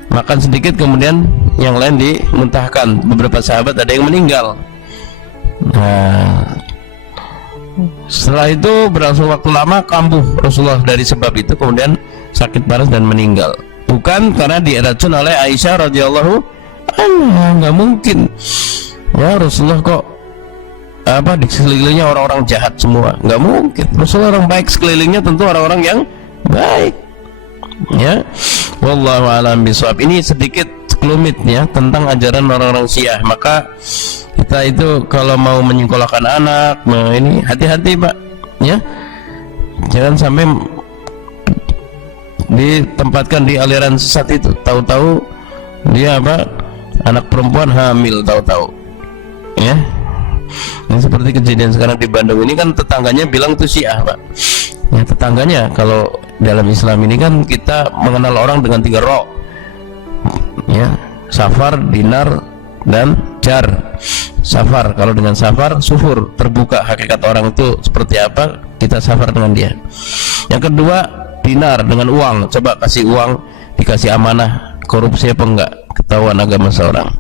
makan sedikit, kemudian yang lain dimuntahkan. Beberapa sahabat ada yang meninggal. Nah, setelah itu berlangsung waktu lama, kambuh Rasulullah dari sebab itu, kemudian sakit parah dan meninggal. Bukan karena diracun oleh Aisyah radhiyallahu anha, nggak mungkin. Ya, Rasulullah kok di sekelilingnya orang-orang jahat semua? Nggak mungkin. Rasulullah orang baik, sekelilingnya tentu orang-orang yang baik. Ya, wallahu a'lam bishawab. Ini sedikit sekelumit ya tentang ajaran orang-orang Syiah. Maka kita itu kalau mau menyekolahkan anak, ini hati-hati Pak, ya, jangan sampai ditempatkan di aliran sesat itu. Tahu-tahu dia anak perempuan hamil, tahu-tahu, ya. Ini seperti kejadian sekarang di Bandung ini kan, tetangganya bilang itu Syiah Pak. Ya, tetangganya, kalau dalam Islam ini kan kita mengenal orang dengan 3 ro, ya, safar, dinar, dan jar. Safar, kalau dengan safar, sufur, terbuka hakikat orang itu seperti apa, kita safar dengan dia. Yang kedua, dinar, dengan uang. Coba kasih uang, dikasih amanah, korupsi apa enggak, ketahuan agama seorang.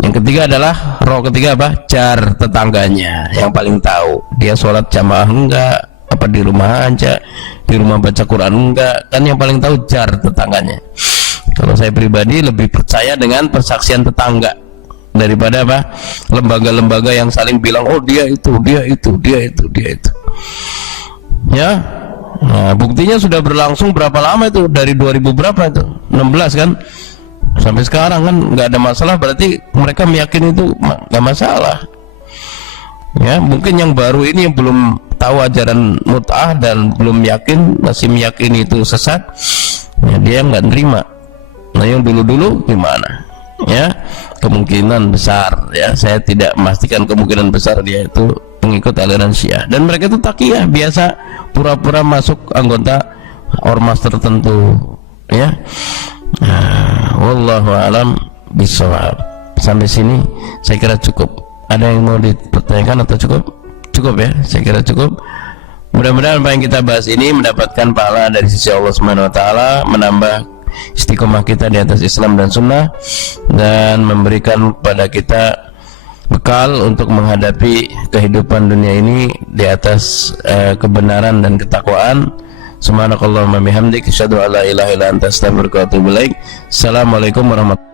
Yang ketiga adalah roh ketiga jar, tetangganya yang paling tahu dia sholat jamaah enggak, apa di rumah aja, di rumah baca Quran enggak, kan yang paling tahu jar, tetangganya. Kalau saya pribadi lebih percaya dengan persaksian tetangga daripada lembaga-lembaga yang saling bilang, oh dia itu, dia itu, dia itu, dia itu. Ya, nah, buktinya sudah berlangsung berapa lama itu, dari 2000 berapa itu, 16 kan, sampai sekarang kan nggak ada masalah, berarti mereka meyakini itu nggak masalah. Ya, mungkin yang baru ini yang belum tahu ajaran mut'ah dan belum yakin, masih meyakini itu sesat, ya dia nggak nerima. Nah yang dulu-dulu gimana? Ya, kemungkinan besar, ya saya tidak memastikan, kemungkinan besar dia itu pengikut aliran Syiah, dan mereka itu takiyah, biasa pura-pura masuk anggota ormas tertentu, ya. Nah, wallahu alam bishawab. Sampai sini saya kira cukup. Ada yang mau dipertanyakan atau cukup? Cukup ya, saya kira cukup. Mudah-mudahan apa yang kita bahas ini mendapatkan pahala dari sisi Allah Subhanahu wa taala, menambah istiqomah kita di atas Islam dan Sunnah, dan memberikan kepada kita bekal untuk menghadapi kehidupan dunia ini di atas kebenaran dan ketakwaan. Subhanakallahumma bihamdik, asyhadu an la ilaha illa anta, astaghfiruka wa atubu ilaik. Assalamualaikum warahmatullahi wabarakatuh.